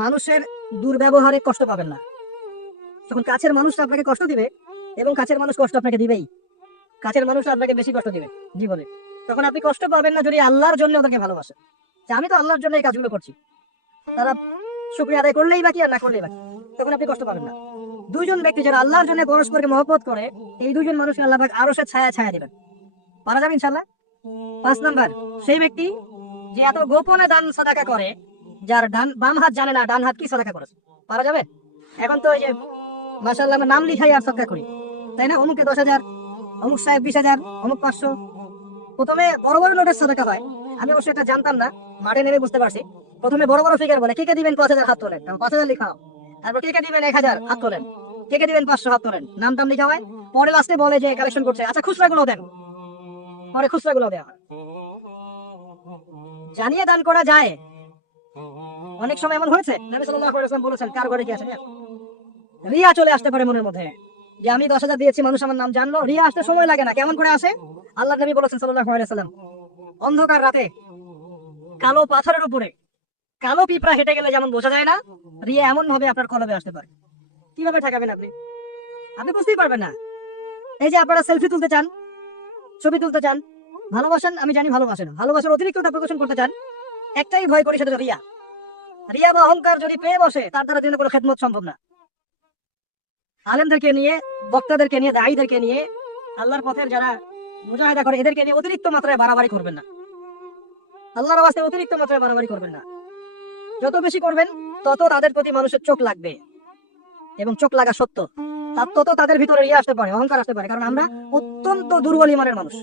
মানুষের দুর্ব্যবহারে কষ্ট পাবেন না। যখন কাছের মানুষ আপনাকে কষ্ট দিবে, এবং কাছের মানুষ কষ্ট আপনাকে দিবেই, কাছের মানুষ আপনাকে বেশি কষ্ট দিবে জীবনে, তখন আপনি কষ্ট পাবেন না যদি আল্লাহর জন্য ওদেরকে ভালোবাসেন, যে আমি তো আল্লাহর জন্য এই কাজগুলো করছি, তারা শুকরিয়া আদায় করলেই বাকি আর না করলেই বাকি, তখন আপনি কষ্ট পাবেন না। দুইজন ব্যক্তি যারা আল্লাহর জন্য পরস্পরকে মহব্বত করে, এই দুইজন মানুষকে আল্লাহ পাক আরো সে ছায়া ছায়া দিবেন। পারা যাবে ইনশাল্লাহ। 5 নাম্বার, সেই ব্যক্তি যে এত গোপনে দান সাদাকা করে, যার বাম হাত জানে না ডান হাত কি সাদাকা করেছে। পারা যাবে? এখন তো ওই যে মাশাআল্লাহ আমরা নাম লিখাই আর সাদাকা করি, তাই না? অমুকে 10,000, অমুক সাহেব 20,000, অমুক 500। প্রথমে বড় বড় নোটের সাদাকা হয়। আমি অবশ্যই এটা জানতাম না, মাঠে নেমে বুঝতে পারছি। প্রথমে বড় বড় ফিগার বলে, কে কে দিবেন 5,000 হাত তোলেন, 5,000 লিখাও। তারপর কে কে দিবেন 1,000 হাত তোলেন, কে কে দিবেন 500 হাত তোলেন, নাম টাম লিখা হয়। পরে লাস্টে বলে যে কালেকশন করছে, আচ্ছা খুচরা গুলো দেন। পরে খুচরা গুলো দেওয়া হয়। জানিয়ে দান করা যায়। অনেক সময় এমন হয়েছে, নবী সাল্লাল্লাহু আলাইহি ওয়াসাল্লাম বলেছেন, কার ঘরে কি আছে রিয়া চলে আসতে পারে মনের মধ্যে, যে আমি 10,000 দিয়েছি, মানুষ আমার নাম জানলো। রিয়া আসতে সময় লাগে না। কেমন করে আসে? আল্লাহ নবী বলেছেন সাল্লাল্লাহু আলাইহি ওয়াসাল্লাম, অন্ধকার রাতে কালো পাথরের উপরে কালো পিঁপড়া হেঁটে গেলে যেমন বোঝা যায় না, রিয়া এমন ভাবে আপনার কলবে আসতে পারে। কিভাবে ঠেকাবেন আপনি? আপনি বুঝতেই পারবেন না। এই যে আপনারা সেলফি তুলতে চান, ছবি তুলতে চান, ভালোবাসেন, আমি জানি ভালোবাসেন, ভালোবাসার অতিরিক্ততা প্রদর্শন করতে চান, একটাই ভয় করি, সেটা হলো রিয়া। রিয়া বা অহংকার যদি পেয়ে বসে, তার দ্বারা দিনে কোনো খেদমত সম্ভব না। আলেমদেরকে নিয়ে, বক্তাদেরকে নিয়ে, দায়ীদেরকে নিয়ে, আল্লাহর পথের যারা মুজাহিদা করে, এদেরকে নিয়ে অতিরিক্ত মাত্রায় বাড়াবাড়ি করবেন না। আল্লাহর ওয়াস্তে অতিরিক্ত মাত্রায় বাড়াবাড়ি করবেন না। যত বেশি করবেন, তত তাদের প্রতি মানুষের চোখ লাগবে, এবং চোখ লাগা সত্য, তত তাদের ভিতরে রিয়া আসতে পারে, অহংকার আসতে পারে। কারণ আমরা অত্যন্ত দুর্বল ইমানের মানুষ।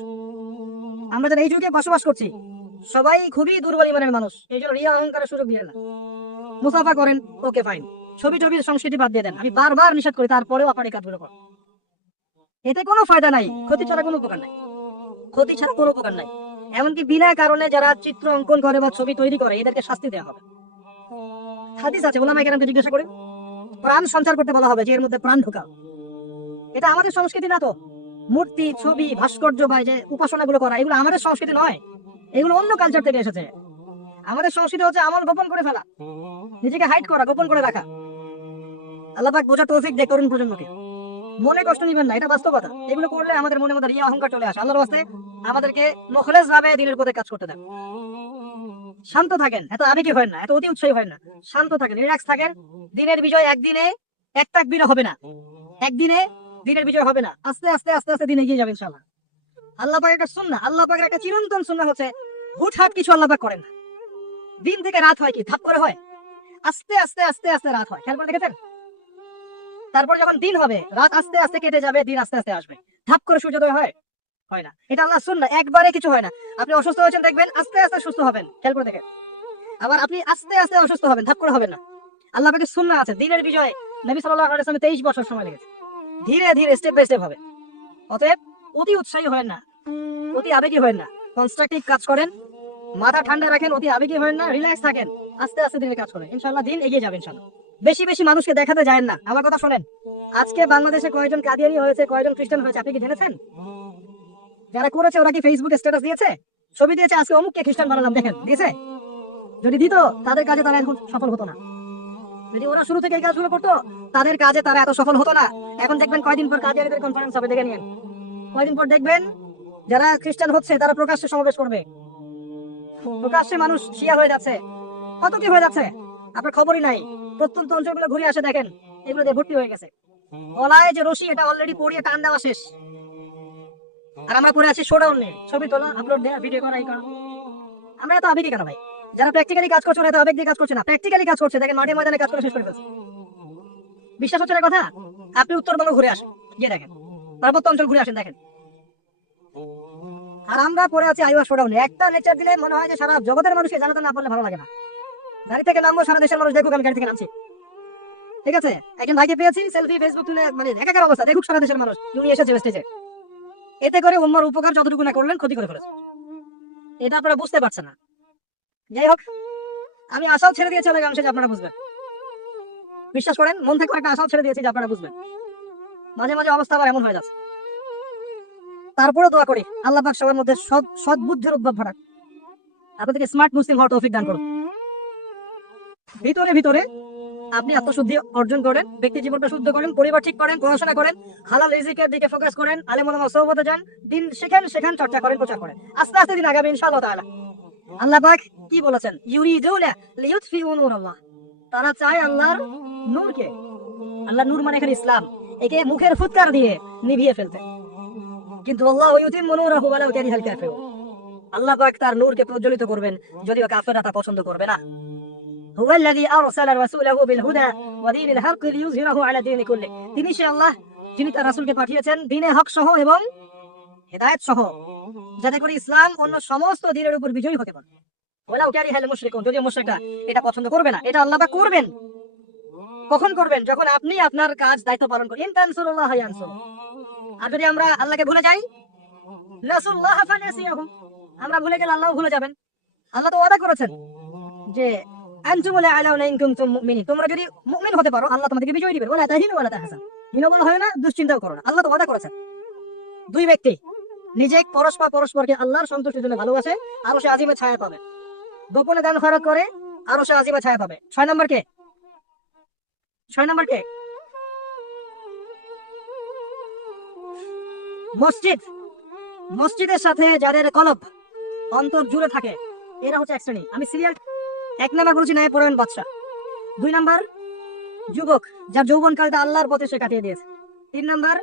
আমরা যারা এই যুগে বসবাস করছি, সবাই খুবই দুর্বল ইমানের মানুষ। এই জন্য রিয়া অহংকারের সুযোগ দিয়ে না। মুসাফা করেন, ওকে ফাইন, ছবি টবির সংস্কৃতি বাদ দিয়ে দেন, আমি বারবার নিষেধ করি, তারপরেও আপনার এই কাজগুলো করেন। এতে কোনো ফায়দা নাই, ক্ষতি ছাড়া কোনো উপকার নাই, ক্ষতি ছাড়া কোনো উপকার নাই। এমনকি বিনা কারণে যারা চিত্র অঙ্কন করে বা ছবি তৈরি করে, এদেরকে শাস্তি দেওয়া হবে। হাদিস আছে, ওলামায়ে কেরামকে জিজ্ঞাসা করে প্রাণ সঞ্চার করতে বলা হবে, যে এর মধ্যে প্রাণ ঢোকাও। এটা আমাদের সংস্কৃতি না তো। মূর্তি, ছবি, ভাস্কর্য বা যে উপাসনা গুলো করা, এগুলো আমাদের সংস্কৃতি নয়, এগুলো অন্য কালচার থেকে এসেছে। আমাদের সংস্কৃতি হচ্ছে আমল গোপন করে ফেলা, নিজেকে হাইড করা, গোপন করে রাখা। আল্লাহ পাক বোঝার তৌফিক দেয় তরুণ প্রজন্মকে। মনে কষ্ট নিবেন না, এটা বাস্তবতা। এগুলো করলে আমাদের মনের মধ্যে রিয়া অহংকার চলে আসে। আল্লাহর ওয়াস্তে আমাদেরকে মুখলেস ভাবে দিনের পথে কাজ করতে দেন। শান্ত থাকেন, এত আবেগী হয় না, এত অতি উৎসাহী হয় না। শান্ত থাকেন, রিল্যাক্স থাকেন। দিনের বিজয় একদিনে এক তাকবীরে হবে না, একদিনে দিনের বিজয় হবে না। আস্তে আস্তে আস্তে আস্তে দিন এগিয়ে যাবে ইনশাআল্লাহ। আল্লাহ পাকের একটা সুন্নাহ, আল্লাহ পাকের একটা চিরন্তন সুন্নাহ হচ্ছে, হুটহাট কিছু আল্লাহ পাক করেন না। দিন থেকে রাত হয় কি ধাপ করে হয়? আস্তে আস্তে আস্তে আস্তে রাত হয়। খেয়াল করে দেখেছেন? তারপর যখন দিন হবে, রাত আস্তে আস্তে কেটে যাবে, দিন আস্তে আস্তে আসবে। ধাপ করে সূর্যোদয় হয়? হয় না। এটা আল্লাহ সুন্নাহ, একবারে কিছু হয় না। আপনি অসুস্থ হয়েছেন, দেখবেন আস্তে আস্তে সুস্থ হবেন, খেয়াল করে দেখেন। আবার আপনি আস্তে আস্তে অসুস্থ হবেন, ধাপ করে হবেন না। আল্লাহ পাকের সুন্নাহ আছে, দিনের বিজয় নবী সাল্লাল্লাহু আলাইহি ওয়াসাল্লাম 23 বছর সময় লেগেছে। ধীরে ধীরে স্টেপ বাই স্টেপ হবে। অতএব অতি উৎসাহী হয় না, অতি আবেগী হয় না, কনস্ট্রাকটিভ কাজ করেন, মাথা ঠান্ডা রাখেন, অতি আবেগী হয় না, রিল্যাক্স থাকেন, আস্তে আস্তে দিনের কাজ করেন, ইনশাআল্লাহ দিন এগিয়ে যাবে ইনশাআল্লাহ। বেশি বেশি মানুষকে দেখাতে যায় না। আমার কথা শোনেন, আজকে বাংলাদেশে কয়জন কাদিয়ানী হয়েছে, কয়জন খ্রিস্টান হয়েছে, আপনি কি জেনেছেন? যারা করেছে ওরা কি ফেসবুকে স্ট্যাটাস দিয়েছে, ছবি দিয়েছে, আজকে অমুককে খ্রিস্টান বানালাম, দেখেন দিয়েছে? যদি দিত, তাদের কাজে তারা এখন সফল হতো না। যদি ওরা শুরু থেকে এই কাজগুলো করতো, তাদের কাজে তারা এত সফল হতো না। এখন দেখবেন কয়দিন পর কাদিয়ানীদের কনফারেন্স হবে, দেখে নিন। কয়দিন পর দেখবেন যারা খ্রিস্টান হচ্ছে তারা প্রকাশ্যে সমাবেশ করবে, প্রকাশ্যে মানুষ শিয়া হয়ে যাচ্ছে, কত কি হয়ে যাচ্ছে, আপনার খবরই নাই। প্রত্যন্ত অঞ্চলগুলো ঘুরে আসে, দেখেন এগুলো দিয়ে ভর্তি হয়ে গেছে। গলায় যে রশি, এটা অলরেডি পরিয়ে টান দেওয়া শেষ, আর আমরা পরে আছি শোডাউন নিয়ে, ছবি তোলা, আপলোড দেওয়া, ভিডিও করা, এই করা। আমরা এত আবেগী কেন ভাই? যারা প্র্যাকটিক্যালি কাজ করছে ওরা এত আবেগ দিয়ে কাজ করছে না, প্র্যাকটিক্যালি কাজ করছে, দেখেন মাঠে ময়দানে কাজ করে শেষ করে ফেলছে। বিশ্বাস হচ্ছে না কথা? আপনি উত্তরবঙ্গ ঘুরে আসেন, গিয়ে দেখেন, পার্বত্য অঞ্চল ঘুরে আসেন, দেখেন। আর আমরা পরে আছি আইওয়াস শোডাউনে। একটা লেকচার দিলে মনে হয় যে সারা জগতের মানুষকে জানাতে না পারলে ভালো লাগে না। গাড়ি থেকে নামবো, সারা দেশের মানুষ দেখুক আমি গাড়ি থেকে নামছি, ঠিক আছে? একজন ভাইকে পেয়েছি, সেলফি ফেসবুক তুলে, মানে একাকার অবস্থা, দেখুক সারা দেশের মানুষ তুমি এসেছে স্টেজে। এতে করে উম্মার উপকার যতটুকু না করলেন, ক্ষতি করে ফেলেছে। এটা আপনারা বুঝতে পারছেন না। যাই হোক, আমি আশাও ছেড়ে দিয়েছি অনেক অংশে, যে আপনারা বুঝবেন। বিশ্বাস করেন, মন থেকে একটা আশাও ছেড়ে দিয়েছি যে আপনারা বুঝবেন। মাঝে মাঝে অবস্থা আবার এমন হয়ে যাচ্ছে। তারপরে দোয়া করি আল্লাহ পাক সবার মধ্যে সৎ বুদ্ধির উদ্ভব ঘটাক, আপনাদেরকে স্মার্ট মুসলিম হওয়ার তৌফিক দান করুন। ভিতরে ভিতরে আপনি আত্মশুদ্ধি অর্জন করেন, ব্যক্তি জীবনটা শুদ্ধ করেন, পরিবার ঠিক করেন, পড়াশোনা করেন, হালাল রিজিকের দিকে ফোকাস করেন, আলেম ওলামা সোহবতে যান, দিন শেখান চর্চা করেন, প্রচার করেন, আস্তে আস্তে দিন আগামী ইনশাআল্লাহ তাআলা। আল্লাহ পাক কি বলেছেন? ইউরিদুনা লিইউতফিউ নূরাল্লাহ, তারা চায় আল্লাহর নূরকে, আল্লাহর নূর মানে এখানে ইসলাম, একে মুখের ফুৎকার দিয়ে নিভিয়ে ফেলতে। কিন্তু আল্লাহু ইউতিম্মু নূরাহু ওয়ালাউ কারিহাল কাফিরুন, আল্লাহ পাক তার নূরকে প্রজ্বলিত করবেন যদিও কাফেররা তা পছন্দ করবে না। হুয়াল্লাযী আরসালা রাসূলাহু বিল হুদা ওয়া দীনিল হক লিইয়ুযহিরাহু আলা দীনি কুল্লি, তিনি সে আল্লাহ যিনি তার রাসূলকে পাঠিয়েছেন দ্বীনে হক সহ এবং হেদায়েত সহ, যাতে করে ইসলাম অন্য সমস্ত দ্বীনের উপর বিজয়ী হতে পারে। ওয়ালাউ কারিহাল মুশরিকুন, যদিও মুশরিকরা এটা পছন্দ করবে না। এটা আল্লাহ পাক করবেন। কখন করবেন? যখন আপনি আপনার কাজ দায়িত্ব পালন করেন। ইন তানসুরুল্লাহ ইয়ানসুরকুম, আর যদি আমরা আল্লাহকে ভুলে যাই, নাসুল্লাহ ফানাসিয়াহুম, আমরা ভুলে গেলে আল্লাহও ভুলে যাবেন। আল্লাহ তো ওয়াদা করেছেন যে আনতুমুল আ'লাউনা ইন কুনতুম মুমিনিন, তোমরা যদি মুমিন হতে পারো আল্লাহ তোমাদেরকে বিজয় দিবেন। ওয়ালা তাহিনু ওয়ালা তাহজান, হীনমনা হয় না, দুশ্চিন্তাও করো না। আল্লাহ তো ওয়াদা করেছেন। দুই ব্যক্তি নিজে পরস্পরকে আল্লাহর সন্তুষ্টির জন্য ভালোবাসে, আরশে আজিমে ছায়া পাবে। গোপনে দান খয়রাত করে, আরশে আজিমে ছায়া পাবে। 6 নম্বর কে? 6 নম্বর কে? মসজিদের সাথে যাদের কলব অন্তর জুড়ে থাকে, এরা হচ্ছে এক শ্রেণী। আমি সিরিয়াল 1 নাম্বার বলছি ন্যায় পরায়ণ বাদশা, 2 নাম্বার যুবক যার যৌবনকালটা আল্লাহর পথে সে কাটিয়ে দিয়েছে, 3 নাম্বার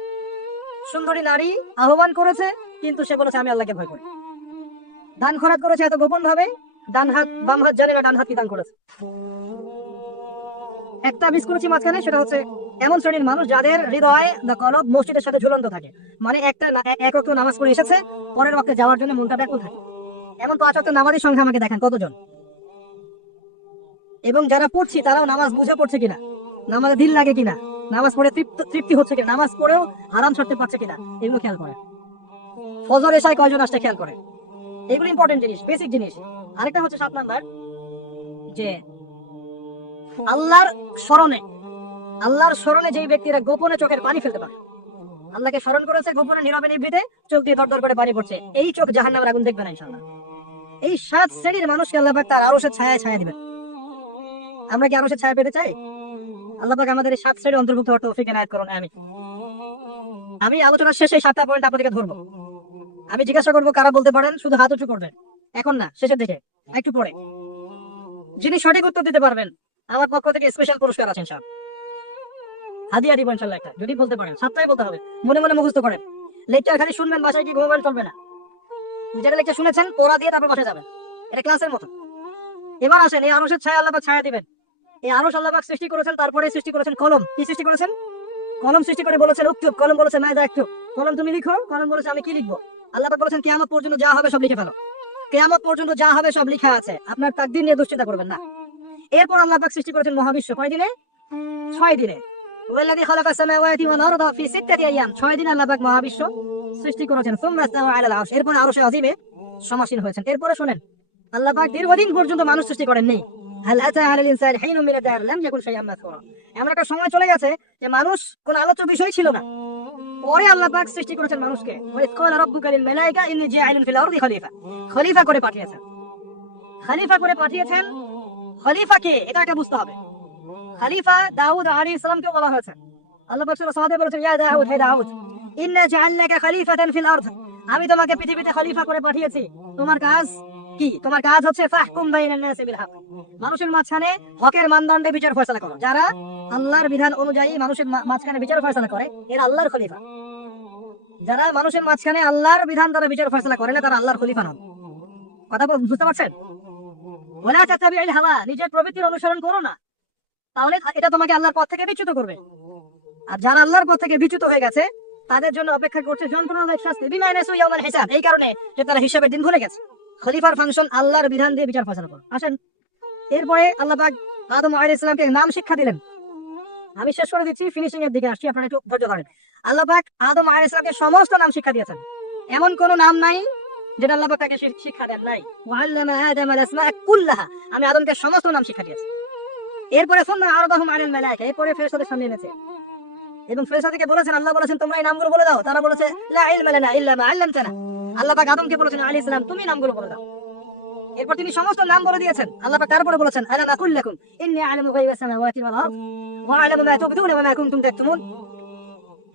সুন্দরী নারী আহ্বান করেছে কিন্তু সে বলেছে আমি আল্লাহকে ভয় করি। দান খয়রাত করেছে এত গোপন ভাবে, ডান হাত বাম হাত জানে না ডান হাত কি দান করেছে। একটা মিস করেছি মাঝখানে, সেটা হচ্ছে এমন শ্রেণীর মানুষ যাদের হৃদয় বা কলব মসজিদের সাথে ঝুলন্ত থাকে, মানে এক ওয়াক্ত নামাজ পড়ে এসেছে, পরের ওয়াক্তে যাওয়ার জন্য মনটা ব্যাকুল থাকে। এমন 5 ওয়াক্ত নামাজের সংখ্যা আমাকে দেখান কতজন। এবং যারা পড়ছি তারাও নামাজ বুঝে পড়ছে কিনা, নামাজে দিল লাগে কিনা, নামাজ পড়ে তৃপ্তি হচ্ছে কিনা, নামাজ পড়েও হারাম ছাড়তে পারছে কিনা, এগুলো খেয়াল করে। ফজর এশায় কয়জন আসছে খেয়াল করে, এগুলো ইম্পর্টেন্ট জিনিস, বেসিক জিনিস। আরেকটা হচ্ছে 7 নাম্বার, যে আল্লাহর স্মরণে যেই ব্যক্তিরা গোপনে চোখের পানি ফেলতে পারে, আল্লাহকে স্মরণ করেছে গোপনে নীরবে নিভৃতে, চোখ দিয়ে দরদর করে পানি পড়ছে, এই চোখ জাহান্নামের আগুন দেখবে না ইনশাআল্লাহ। এই 7 শ্রেণীর মানুষকে আল্লাহ পাক তার আরশের ছায়া দিবেন। আমরা কি আরশের ছায়া পেতে চাই? আল্লাহ পাক আমাদের এই 7 শ্রেণীর অন্তর্ভুক্ত হওয়ার তৌফিক এনায়েত করুন, আমিন। আমি আলোচনার শেষে 7টা পয়েন্ট আপনাদেরকে ধরবো। আমি জিজ্ঞাসা করবো কারা বলতে পারেন, শুধু হাত উঁচু করবেন, এখন না, শেষের দিকে একটু পরে। যিনি সঠিক উত্তর দিতে পারবেন আমার পক্ষ থেকে স্পেশাল পুরস্কার আছে ইনশাআল্লাহ, হাদিয়া দিব ইনশাআল্লাহ একটা। যদি বলতে পারেন, 7টাই বলতে হবে, মনে মনে মুখস্থ করেন। লেকচার খালি শুনবেন, বাসায় কি ঘুমাবেন চলবে না। যেটা লেকচার শুনেছেন পড়া দিয়ে তারপর বাসায় যাবেন, এটা ক্লাসের মতো। এবার আসেন, এই আরশের ছায়া আল্লাহ পাক ছায়া দিবেন। এই আরশ আল্লাহ পাক সৃষ্টি করেছেন, তারপরে সৃষ্টি করেছেন কলম। কি সৃষ্টি করেছেন? কলম সৃষ্টি করে বলেছেন উক্তুব, কলম বলেছে না একটু, কলম তুমি লিখো। কলম বলেছে আমি কি লিখবো? আল্লাহ পাক বলেছেন কিয়ামত পর্যন্ত যা হবে সব লিখে ফেলো। কিয়ামত পর্যন্ত যা হবে সব লেখা আছে, আপনার তাকদীর নিয়ে দুশ্চিন্তা করবেন না। এরপর আল্লাহ পাক সৃষ্টি করেছেন মহাবিশ্ব, কয় দিনে? 6 দিনে। ওয়াল্লাযী খালাকাস সামাওয়াতি ওয়াল আরদা ফি 6 আইয়াম, 6 দিনে আল্লাহ পাক মহাবিশ্ব সৃষ্টি করেছেন। সুম্মা ইস্তাওয়া আলাল আরশ, এরপর আরশে আজিমে সমাসীন হয়েছেন। এরপরে শুনেন, আল্লাহ পাক দীর্ঘদিন পর্যন্ত মানুষ সৃষ্টি করেন নেই। হাল আতা আলাল ইনসানি হিনুম মিনাদ দার লাম ইয়াকুন শাইআন মাযকুরা, এমন একটা সময় চলে গেছে যে মানুষ কোন আলোচ্য বিষয় ছিল না। পরে আল্লাহ পাক সৃষ্টি করেছেন মানুষকে। ওয়া ইয ক্বালা রাব্বুকা লিল মালায়েকা ইন্নী জাইলুন ফিল আরদি খলিফা, খলিফা করে পাঠিয়েছেন। খলিফাকে এটা একটা বুঝতে হবে। খলিফা দাউদ আলাইহিস সালামকে বলা হয়েছে। আল্লাহ পাক সূরা সাদে বলেছেন ইয়া দাউদ, হে দাউদ, ইন্না জাআলনাকা খলিফাতান ফিল আরদ, আমি তোমাকে পৃথিবীতে খলিফা করে পাঠিয়েছি। তোমার কাজ কি? তোমার কাজ হচ্ছে ফাহকুম বাইনান নাসি বিল হক, মানুষের মাঝখানে হকের মানদণ্ডে বিচার ফয়সালা করো। যারা আল্লাহর বিধান অনুযায়ী মানুষের মাঝখানে বিচার ফয়সালা করে এরা আল্লাহর খলিফা। যারা মানুষের মাঝখানে আল্লাহর বিধান দ্বারা বিচার ফয়সালা করে না তারা আল্লাহর খলিফা নন। কথা বুঝতে পারছেন? ওয়ালা তাতাবিউল হাওয়া, নিজের প্রবৃত্তির অনুসরণ করো না, তাহলে এটা তোমাকে আল্লাহর পথ থেকে বিচ্যুত করবে। আর যারা আল্লাহর পথ থেকে বিচ্যুত হয়ে গেছে তাদের জন্য অপেক্ষা করছে যন্ত্রণাদায়ক শাস্তি, বিমা নাসু ইয়াউমাল হিসাব, এই কারণে যে তারা হিসাবের দিন ভুলে গেছে। খলিফার ফাংশন আল্লাহর বিধান দিয়ে বিচার ফয়সালা করো। আসেন, এরপরে আল্লাহ পাক আদম আলাইহিস সালামকে নাম শিক্ষা দিলেন। আমি শেষ করে দিচ্ছি, ফিনিশিং এর দিকে আসছি, আপনারা একটু ধৈর্য ধরেন। আল্লাহ পাক আদম আলাইহিস সালামকে সমস্ত নাম শিক্ষা দিয়েছেন, এমন কোন নাম নাই যেটা আল্লাহ পাক তাকে শিক্ষা দেন নাই। ওয়া আল্লামা আদাম আল আসমাআ কুল্লাহা, আমি আদমকে সমস্ত নাম শিক্ষা দিয়েছি। এরপরে সুম্মা আরদাহুম আলাল মালায়েকা, এরপরে ফেরেশতাদের সামনে এনেছে এবং ফেরেশতাদেরকে বলেছেন, আল্লাহ বলেছেন তোমরা এই নামগুলো বলে দাও। তারা বলেছে লা ইলমা লানা ইল্লা মা আল্লামতানা, আল্লাহ পাক আদমকে বলেছেন আলাইহিস সালাম তুমি নামগুলো বলে দাও। এরপর তিনি সমস্ত নাম বলে দিয়েছেন। আল্লাহ পাক তারপরে বলেছেন আলাম আকুল লাকুম ইন্নী আ'লামু গায়বাস সামাওয়াতি ওয়াল আরদ ওয়া আ'লামু মা তুবদুনা ওয়া মা কুনতুম তাকতুমুন।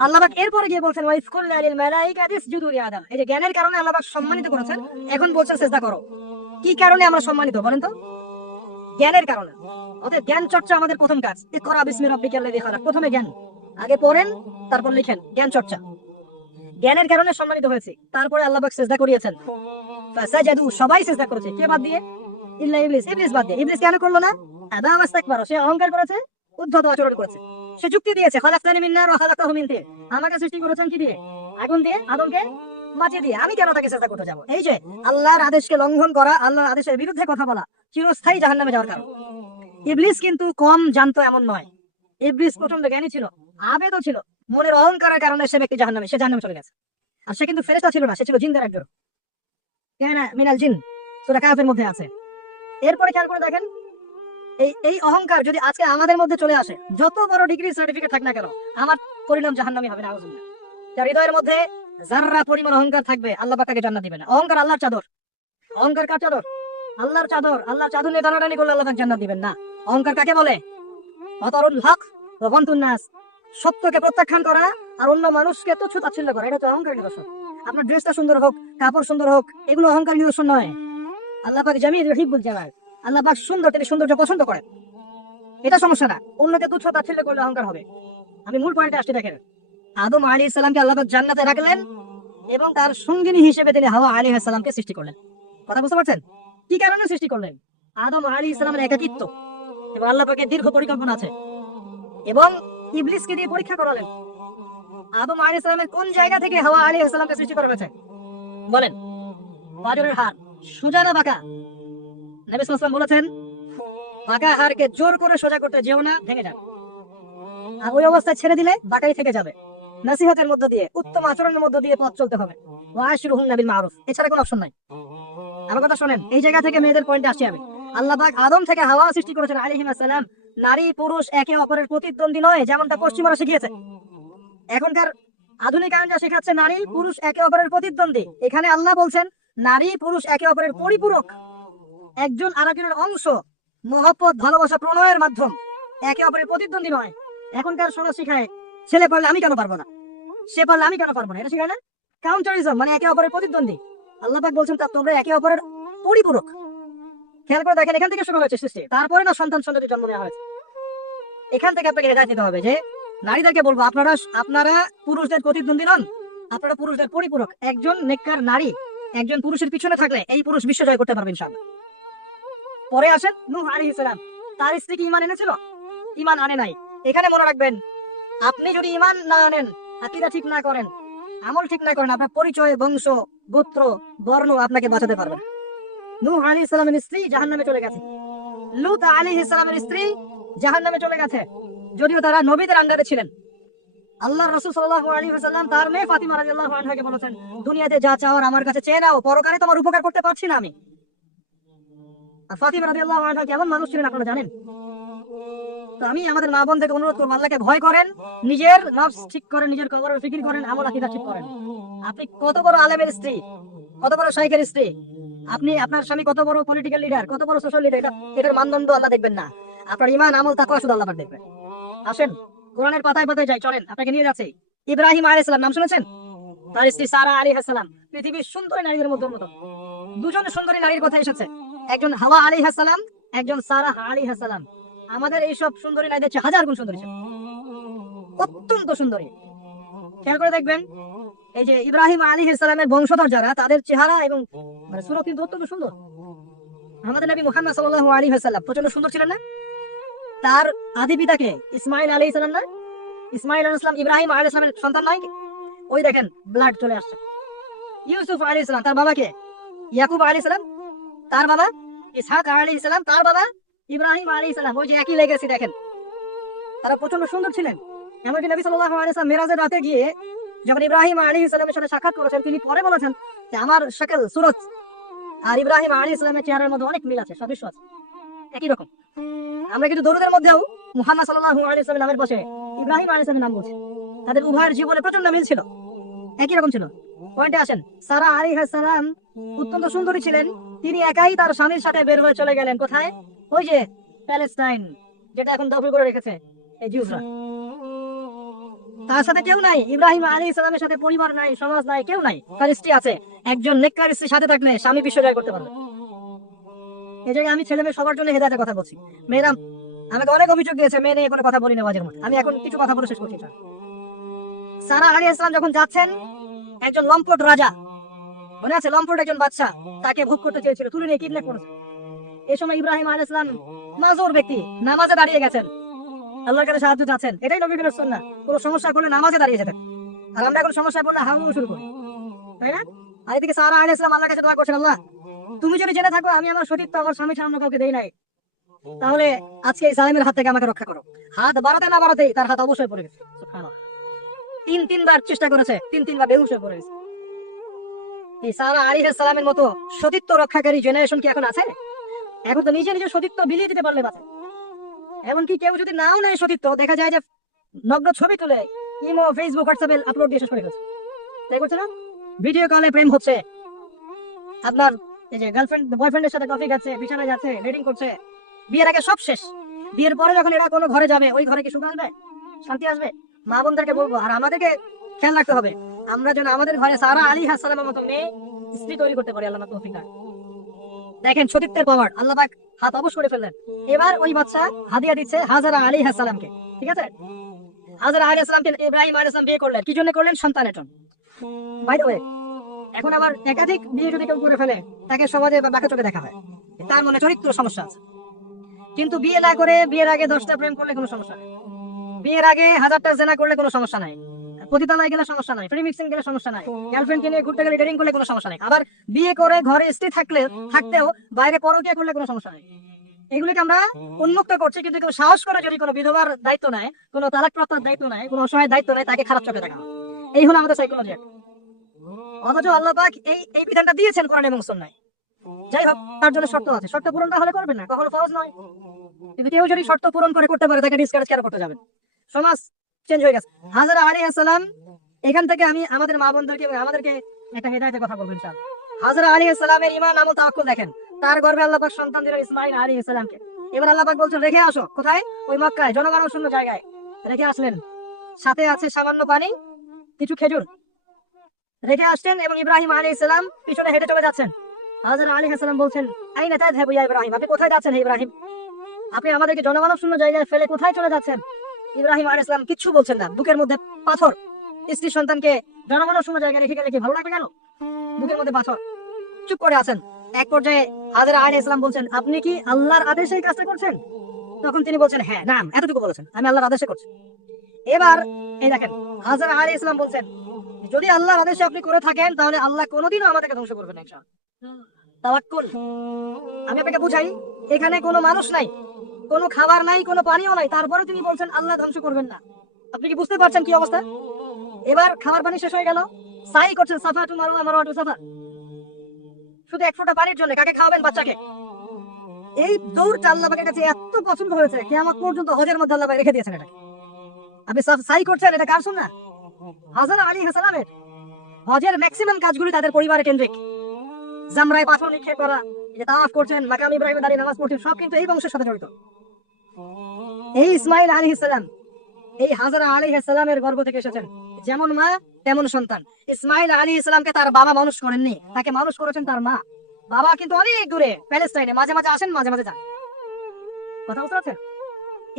আল্লাহ পাক এরপরে গিয়ে বলছেন ওয়া ইয কুলনা লিল মালাইকাতি ইসজুদু লিআদম। এই যে জ্ঞানের কারণে আল্লাহ পাক সম্মানিত করেছেন, এখন বলছেন সিজদা করো। কি কারণে আমরা সম্মানিত বলেন তো? জ্ঞানের কারণে। অতএব জ্ঞান চর্চা আমাদের প্রথম কাজ। ইকরা বিসমি রাব্বিকাল্লাযী খালাক, প্রথমে জ্ঞান, আগে পড়েন তারপর লিখেন, জ্ঞান চর্চা। জ্ঞানের কারণে সম্মানিত হয়েছে। তারপরে আল্লাহ পাক সিজদা করিয়েছেন, ফাসাজাদু, সবাই সিজদা করেছে, কে বাদ দিয়ে? ইল্লা ইবলিস, ইবলিস বাদ দিয়ে। ইবলিস কেন করলো না? আবা ওয়াস্তাকবার, সে অহংকার করেছে, উদ্ধত আচরণ করেছে। সে যুক্তি দিয়েছে খালাকতানি মিন নার ওয়া খালাকতাহু মিন তিন, আমাকে সৃষ্টি করেছেন কি দিয়ে? আগুন দিয়ে, আদমকে মাটি দিয়ে, আমি কেন তাকে সিজদা করতে যাব? এই যে আল্লাহর আদেশকে লঙ্ঘন করা, আল্লাহর আদেশের বিরুদ্ধে কথা বলা চিরস্থায়ী জাহান্নামে যাওয়ার কারণ। ইবলিস কিন্তু কম জানতো এমন নয়, ইবলিস প্রচন্ড জ্ঞানী ছিল, আবেদও ছিল। মনের অহংকারের কারণে সে ব্যক্তি জাহান্নামে, সে জাহান্নামে চলে গেছে। আর সে কিন্তু ফেরেশতা ছিল না, সে ছিল জিনদের একজন। কানা মিনাল জিন, সূরা কাফের মধ্যে আছে। এরপরে খেয়াল করে দেখেন, এই অহংকার যদি আজকে আমাদের মধ্যে চলে আসে, যত বড় ডিগ্রি সার্টিফিকেট থাক না কেন, আমার পরিণাম জাহান্নামী হবে না। আউযুবিল্লাহ। যার হৃদয়ের মধ্যে যাররা পরিমাণ অহংকার থাকবে, আল্লাহ পাক তাকে জান্নাত দিবে না। অহংকার আল্লাহর চাদর। অহংকার কার চাদর? আল্লাহর চাদর। আল্লাহর চাদর নিয়ে টানাটানি করলে আল্লাহ পাক জান্নাত দিবেন না। অহংকার কাকে বলে? অতরুল হক ওয়া গমতুন নাস, সত্যকে প্রত্যাখ্যান করা আর অন্য মানুষকে তুচ্ছ তাচ্ছিল্য করা, এটা তো অহংকার নিদর্শন। আপনার ড্রেসটা সুন্দর হোক, কাপড় সুন্দর হোক, এগুলো অহংকার নিদর্শন নয়। আল্লাহ পাক জামিল ইউহিব্বুল জামাল, আল্লাহ পাক সুন্দর, তিনি সৌন্দর্য পছন্দ করেন, এটা সমস্যা না। অন্যকে তুচ্ছ তাচ্ছিল্য করলে অহংকার হবে। আমি মূল পয়েন্টে আসছি, দেখেন আদম আলাইহিস সালামকে আল্লাহ পাক জান্নাতে রাখলেন এবং তার সঙ্গিনী হিসেবে তিনি হাওয়া আলাইহিস সালামকে সৃষ্টি করলেন। কথা বুঝতে পারছেন? কি কারণে সৃষ্টি করলেন? আদম আলাইহিস সালামের একাকিত্ব এবং আল্লাহ পাকের দীর্ঘ পরিকল্পনা আছে, এবং ইবলিসকে দিয়ে পরীক্ষা করালেন। আদম আলাইহিস সালামের কোন জায়গা থেকে হাওয়া আলাইহিস সালামকে সৃষ্টি করা হয়েছে বলেন? পাঁজরের হাড়, সোজা না বাঁকা? নবী সাল্লাল্লাহু আলাইহি ওয়াসাল্লাম বলেছেন, বাঁকা হাড়কে জোর করে সোজা করতে যেও না, ভেঙে যাবে। আর ওই অবস্থায় ছেড়ে দিলে বাঁকাই থেকে যাবে। নসিহতের মধ্য দিয়ে, উত্তম আচরণের মধ্য দিয়ে পথ চলতে হবে। ওয়াশিরুহুন্না বিল মারুফ, এছাড়া কোনো অপশন নাই। আমার কথা শুনেন, এই জায়গা থেকে মেয়েদের পয়েন্টে আসছি আমি। আল্লাহ পাক আদম থেকে হাওয়া সৃষ্টি করেছেন আলাইহিস সালাম। নারী পুরুষ একে অপরের প্রতিদ্বন্দ্বী নয়, যেমনটা পশ্চিমারা শিখিয়েছে। এখনকার আধুনিক আইন যা শেখাচ্ছে নারী পুরুষ একে অপরের প্রতিদ্বন্দ্বী, এখানে আল্লাহ বলছেন নারী পুরুষ একে অপরের পরিপূরক, একজন আরেকজনের অংশ, মহব্বত, ভালোবাসা, প্রণয়ের মাধ্যম, একে অপরের প্রতিদ্বন্দ্বী নয়। এখনকার সমাজ শিখায় ছেলে পারলে আমি কেন পারবো না, সে পারলে আমি কেন পারবো না, এটা শিখায় না? কাউন্টারিজম, মানে একে অপরের প্রতিদ্বন্দ্বী। আল্লাহ পাক বলছেন তা তোমরা একে অপরের পরিপূরক। খেয়াল করে দেখেন, এখান থেকে শুরু হয়েছে সৃষ্টি, তারপরে না সন্তান সন্ততি জন্ম নেওয়া হয়েছে। এখান থেকে আপনাকে হেদায়েত দিতে হবে যে নারীদেরকে বলবো, আপনারা পুরুষদের প্রতিদ্বন্দ্বী নন, আপনারা পুরুষদের পরিপূরক। একজন নেককার নারী একজন পুরুষের পিছনে থাকলে এই পুরুষ বিশ্ব জয় করতে পারবে ইনশাআল্লাহ। পরে আসেন নূহ আলাইহিস সালাম, তার স্ত্রী কি ঈমান এনেছিল? ঈমান আনে নাই। এখানে মনে রাখবেন, আপনি যদি ঈমান না আনেন, আকীদা ঠিক না করেন, আমল ঠিক না করেন, আপনার পরিচয়, বংশ, গোত্র, বর্ণ আপনাকে বাঁচাতে পারবে না। নূহ আলাইহিস সালামের স্ত্রী জাহান্নামে চলে গেছে, লূত আলাইহিস সালামের স্ত্রী জাহান্নামে চলে গেছে, যদিও তারা নবীদের আন্ডারে ছিলেন। আল্লাহর রাসূল সাল্লাল্লাহু আলাইহি ওয়াসাল্লাম তার মেয়ে ফাতিমা রাদিয়াল্লাহু আনহাকে বলেছেন, দুনিয়াতে যা চাওয়ার আমার কাছে চেয়ে নাও, পরকালে তোমার উপকার করতে পারছি না আমি। আর ফাতিমা রাদিয়াল্লাহু আনহা কেমন মানুষ ছিলেন আপনারা জানেন? তো আমি আমাদের মা বোন থেকে অনুরোধ করব, আল্লাহকে ভয় করেন, নিজের নফস ঠিক করেন, নিজের কবরের ফিকির করেন, আমল আকীদা ঠিক করেন। আপনি কত বড় আলেমের স্ত্রী, কত বড় শাইখের স্ত্রী, আপনি আপনার স্বামী কত বড় পলিটিক্যাল লিডার, কত বড় সোশ্যাল লিডার, এটার মানদণ্ড আল্লাহ দেখবেন না। আপনার ঈমান, আমল, তাকওয়া শুধু আল্লাহ পাক দেখবেন। আসেন কোরআনের পাতায় পাতায় যাই, চলেন আপনাকে নিয়ে যাচ্ছি। ইব্রাহিম আলাইহিস সালাম নাম শুনেছেন? তার স্ত্রী সারা আলাইহিস সালাম পৃথিবীর সুন্দরী নারীদের মধ্যে অন্যতম। দুজন সুন্দরী নারীর কথা এসেছে, একজন হাওয়া আলাইহিস সালাম, একজন সারা আলাইহিস সালাম। আমাদের এইসব সুন্দরী নারীদের চেয়ে হাজার গুণ সুন্দরী ছিল, অত্যন্ত সুন্দরী। খেয়াল করে দেখবেন, এই যে ইব্রাহিম আলাইহিস সালামের বংশধর যারা, তাদের চেহারা এবং মানে সুরত কিন্তু অত্যন্ত সুন্দর। আমাদের নবী মুহাম্মদ সাল্লাল্লাহু আলাইহি ওয়াসাল্লাম প্রচন্ড সুন্দর ছিলেন না? তার আদি পিতাকে ইসমাইল আলাইহিস সালাম না? ইসমাইল আলাইহিস সালাম ইব্রাহিম আলাইহিস সালামের সন্তান নয়? ওই দেখেন ব্লাড চলে আসছে। ইউসুফ আলাইহিস সালাম তার বাবাকে, ইয়াকুব আলাইহিস সালাম তার বাবা, ইসহাক আলাইহিস সালাম তার বাবা, ইব্রাহিম আলাইহিস সালাম, ওই যে একই লেগেছি দেখেন। তারা প্রচন্ড সুন্দর ছিলেন। এমনকি নবী সাল্লাল্লাহু আলাইহি ওয়াসাল্লাম মিরাজের রাতে গিয়ে যখন ইব্রাহিম আলাইহিস সালামের সাথে সাক্ষাৎ করেছেন, তিনি পরে বলেছেন যে আমার শাকল, সুরত আর ইব্রাহিম আলাইহিস সালামের চেহারার মধ্যে অনেক মিল আছে, সাদৃশ্য আছে, একই রকম। আমরা কিন্তু দরুদের মধ্যেও মুহাম্মদ সাল্লাল্লাহু আলাইহি ওয়াসাল্লামের নামের পাশে ইব্রাহিম আলাইহিস সালামের নাম বলছি। তাদের উভয়ের জীবনে প্রচন্ড মিল ছিল, একই রকম ছিল। পয়েন্টে আসেন, সারা আলাইহিস সালাম অত্যন্ত সুন্দরী ছিলেন তিনি একাই তার স্বামীর সাথে বের হয়ে চলে গেলেন কোথায়? ওই যে প্যালেস্টাইন, যেটা এখন দখল করে রেখেছে এই জিউসরা। তার সাথে কেউ নাই, ইব্রাহিম আলাইহিস সালামের সাথে পরিবার নাই, সমাজ নাই, কেউ নাই, তার স্ত্রী আছে। একজন নেককার স্ত্রী সাথে থাকলে স্বামী বিশ্ব জয় করতে পারবে। এই জায়গায় আমি ছেলে মেয়ে সবার জন্য হেদায়েতের কথা বলছি। মেয়েরা আমাকে অনেক অভিযোগ দিয়েছে, মেয়ে নিয়ে কোনো কথা বলি না মাঝের মধ্যে। আমি এখন কিছু কথা বলে শেষ করছি। সারা আলাইহিস সালাম যখন যাচ্ছেন, একজন লম্পট রাজা, মনে আছে, লম্পট একজন বাদশা তাকে ভোগ করতে চেয়েছিল, তুলে নিয়ে কিডন্যাপ করেছে। এই সময় ইব্রাহিম আলাইহিস সালাম মাজুর ব্যক্তি, নামাজে দাঁড়িয়ে গেছেন, আল্লাহর কাছে সাহায্য চাচ্ছেন। এটাই নবীর সুন্নাহ। কোনো সমস্যা করলে নামাজে দাঁড়িয়ে যেতেন। আর আমরা এখন সমস্যায় পড়লে হামু শুরু করি, তাই না? আর এদিকে সারা আলাইহিস সালাম আল্লাহর কাছে দোয়া করছেন, আল্লাহ তুমি যদি জেনে থাকো আমি আমার সতীত্ব আমার স্বামীর সামনে কাউকে দেই নাই, তাহলে আজকে এই জালিমের হাত থেকে আমাকে রক্ষা করো। হাত বাড়াতে না বাড়াতেই তার হাত অবশ্যই পড়ে গেছে। সুবহানাল্লাহ। তিনবার চেষ্টা করেছে, তিনবার বেহুশ হয়ে পড়ে গেছে। এই সারা আলাইহিস সালামের মতো সতীত্ব রক্ষাকারী জেনারেশন কি এখন আছে? এখন তো নিজে নিজে সতীত্ব বিলিয়ে দিতে পারলে বাঁচে। এমনকি কেউ যদি নাও নেয় সতীত্ব, দেখা যায় যে নগ্ন ছবি তুলে ইমো, ফেসবুক, হোয়াটসঅ্যাপে আপলোড দিয়ে শেষ করে গেছে। তাই করছে না? ভিডিও কলে প্রেম হচ্ছে, আপনার এই যে গার্লফ্রেন্ড বয়ফ্রেন্ডের সাথে কফি খাচ্ছে, বিছানায় যাচ্ছে, ডেটিং করছে। বিয়ের আগে সব শেষ, বিয়ের পরে যখন এরা কোনো ঘরে যাবে, ওই ঘরে কি সুখ আসবে, শান্তি আসবে? মা বোনদেরকে বলবো, আর আমাদেরকে খেয়াল রাখতে হবে, আমরা যেন আমাদের ঘরে সারা আলাইহিস সালামের মতো মেয়ে স্ত্রী তৈরি করতে পারি। আল্লাহ তৌফিক দান। দেখেন সতীত্বের পাওয়ার, আল্লাহ পাক হাত অবশ করে ফেললেন। এবার ওই বাচ্চা হাদিয়া দিচ্ছে হাজারা আলাইহিস সালামকে, ঠিক আছে? হাজারা আলাইহিস সালামকে ইব্রাহিম আলাইহিস সালাম বিয়ে করলেন, কি জন্য করলেন? সন্তানের জন্য। বাই দ্য ওয়ে, এখন আবার একাধিক বিয়ে যদি কেউ করে ফেলে, তাকে সমাজে বা বাঁকা চোখে দেখা হয়, তার মনে চরিত্র সমস্যা আছে। কিন্তু বিয়ে না করে বিয়ের আগে 10টা প্রেম করলে কোনো সমস্যা নেই, বিয়ের আগে 1000টা জেনা করলে কোনো সমস্যা নাই, পতিতালয়ে গেলে সমস্যা নাই, প্রিমিক্সিং গেলে সমস্যা নাই, গার্লফ্রেন্ডকে নিয়ে ঘুরতে গেলে, ডেটিং করলে কোনো সমস্যা নাই। আবার বিয়ে করে ঘরে স্ত্রী থাকতেও বাইরে পরকীয়া করলে কোনো সমস্যা নেই। এগুলিকে আমরা উন্মুক্ত করছি, কিন্তু কেউ সাহস করে যদি কোনো বিধবার দায়িত্ব নেয়, কোনো তালাকপ্রাপ্তার দায়িত্ব নেয়, কোনো অসহায় দায়িত্ব নেয়, তাকে খারাপ চোখে দেখা হয়। এই হলো আমাদের সাইকোলজি। অথচ আল্লাহ পাক এই বিধানটা দিয়েছেন কোরআন এবং সুন্নাহয়। যাই হোক, তার জন্য শর্ত আছে, শর্ত পূরণ না হলে করবেন না, কখনো ফরজ নয়। কিন্তু কেউ যদি শর্ত পূরণ করে করতে পারে, তাকে ডিসকারেজ কেন করতে যাবেন? সমাজ চেঞ্জ হয়ে গেছে। হাজরা আলাইহিস সালাম, এখান থেকে আমি আমাদের মা বোনদেরকে এবং আমাদেরকে একটা হেদায়েতের কথা বলবো ইনশাআল্লাহ। হাজরা আলাইহিস সালামের ঈমান, আমল, তাওয়াক্কুল দেখেন। তার গর্ভে আল্লাহ পাক সন্তান দিলেন ইসমাঈল আলাইহিস সালামকে। এবার আল্লাহ পাক বলছেন রেখে আসো, কোথায়? ওই মক্কায় জনমানব শূন্য জায়গায় রেখে আসলেন। সাথে আছে সামান্য পানি, কিছু খেজুর রেখে আসছেন, এবং ইব্রাহিম আলাইহিস সালাম পিছনে হেঁটে চলে যাচ্ছেন। হাজরা আলাইহিস সালাম বলছেন, আইনা তাযহাবু ইয়া ইব্রাহিম, আপনি কোথায় যাচ্ছেন হে ইব্রাহিম? আপনি আমাদেরকে জনমানব শূন্য জায়গায় ফেলে কোথায় চলে যাচ্ছেন? ইব্রাহিম আলাইহিস সালাম কিচ্ছু বলছেন না, বুকের মধ্যে পাথর। স্ত্রী সন্তানকে জনমানব শূন্য জায়গায় রেখে গেলে কি ভালো লাগবে? কেন? বুকের মধ্যে পাথর, চুপ করে আছেন। এক পর্যায়ে হাজরা আলাইহিস সালাম বলছেন, আপনি কি আল্লাহর আদেশে এই কাজটা করছেন? তখন তিনি বলছেন, হ্যাঁ, নাম, এতটুকু বলেছেন, আমি আল্লাহর আদেশে করছি। এবার এই দেখেন, হাজরা আলাইহিস সালাম বলছেন, যদি আল্লাহর আদেশে আপনি করে থাকেন, তাহলে আল্লাহ কোনোদিনও আমাদেরকে ধ্বংস করবেন না ইনশাআল্লাহ। তাওয়াক্কুল। আমি আপনাকে বুঝাই, এখানে কোনো মানুষ নাই, কোনো খাবার নাই, কোনো পানিও নাই, তারপরে তিনি বলছেন আল্লাহ ধ্বংস করবেন না। আপনি কি বুঝতে পারছেন কি অবস্থা? এবার খাবার পানি শেষ হয়ে গেল, সাই করছেন সাফা টু মারওয়া, মারওয়া টু সাফা, শুধু এক ফোঁটা পানির জন্য। কাকে খাওয়াবেন? বাচ্চাকে। এই দৌড়টা আল্লাহ পাকের কাছে এত পছন্দ হয়েছে, কিয়ামত পর্যন্ত হজের মধ্যে আল্লাহ পাক রেখে দিয়েছেন এটা। আপনি সাই করছেন, এটা কার সুন্নাহ? হাজরা আলাইহিস সালামের। হজের ম্যাক্সিমাম কাজগুলি তাদের পরিবারে কেন্দ্রিক। জামরায় পাথর নিক্ষেপ করা, এই যে তাওয়াফ করছেন, মাকাম ইব্রাহিমে দাঁড়িয়ে নামাজ পড়ছেন, সব কিন্তু এই বংশের সাথে জড়িত। এই ইসমাঈল আলাইহিস সালাম, এই হাজরা আলাইহিস সালামের গর্ভ থেকে এসেছেন। যেমন মা তেমন সন্তান। ইসমাঈল আলাইহিস সালামকে তার বাবা মানুষ করেননি, তাকে মানুষ করেছেন তার মা। বাবা কিন্তু অনেক দূরে প্যালেস্টাইনে, মাঝে মাঝে আসেন, মাঝে মাঝে যান। কথা বুঝতে পারছেন?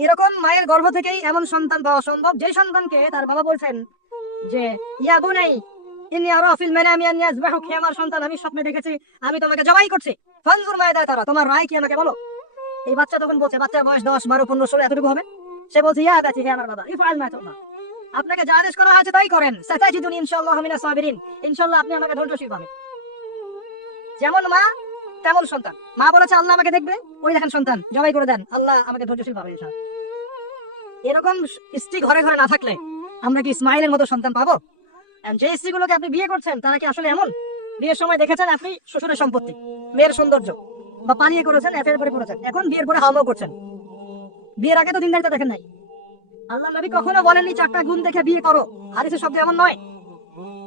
এরকম মায়ের গর্ভ থেকেই এমন সন্তান পাওয়া সম্ভব, যে সন্তানকে তার বাবা বলছেন যে ইয়া বুনাই ইন্নী আরা ফিল মানামি আন্নী আযবাহুক, হে আমার সন্তান, আমি স্বপ্নে দেখেছি আমি তোমাকে জবাই করছি, ফানজুর মাযা তারা, তোমার রায় কি আমাকে বলো। এই বাচ্চা তখন বলছে, বাচ্চার বয়স 10, 12, 15, 16 এতটুকু হবে। সে বলছে, ইয়া আবাতি, হে আমার বাবা, ইফআল মা তু'মার, আপনাকে যা আদেশ করা হয়েছে তাই করেন, সাতাজিদুনি ইনশাআল্লাহু মিনাস সাবিরিন, ইনশাআল্লাহ আপনি আমাকে ধৈর্যশীল পাবেন। যেমন মা তেমন সন্তান। মা বলেছে আল্লাহ আমাকে দেখবে, ওই দেখেন সন্তান জবাই করে দেন, আল্লাহ আমাকে ধৈর্যশীল পাবে ইনশাআল্লাহ। এরকম স্ত্রী ঘরে ঘরে না থাকলে আমরা কি ইসমাইলের মতো সন্তান পাবো? যে স্ত্রীগুলোকে আপনি বিয়ে করছেন, তারা কি আসলে এমন? বিয়ের সময় দেখেছেন আপনি শ্বশুরের সম্পত্তি, মেয়ের সৌন্দর্য, বা পালিয়ে করেছেন, অ্যাফেয়ার করে করেছেন, এখন বিয়ের পরে হাওমাও করছেন। বিয়ের আগে তো দিনদারিতা দেখেন নাই। আল্লাহ নবী কখনো বলেননি 4টা গুণ দেখে বিয়ে করো, হাদিসের শব্দ এমন নয়।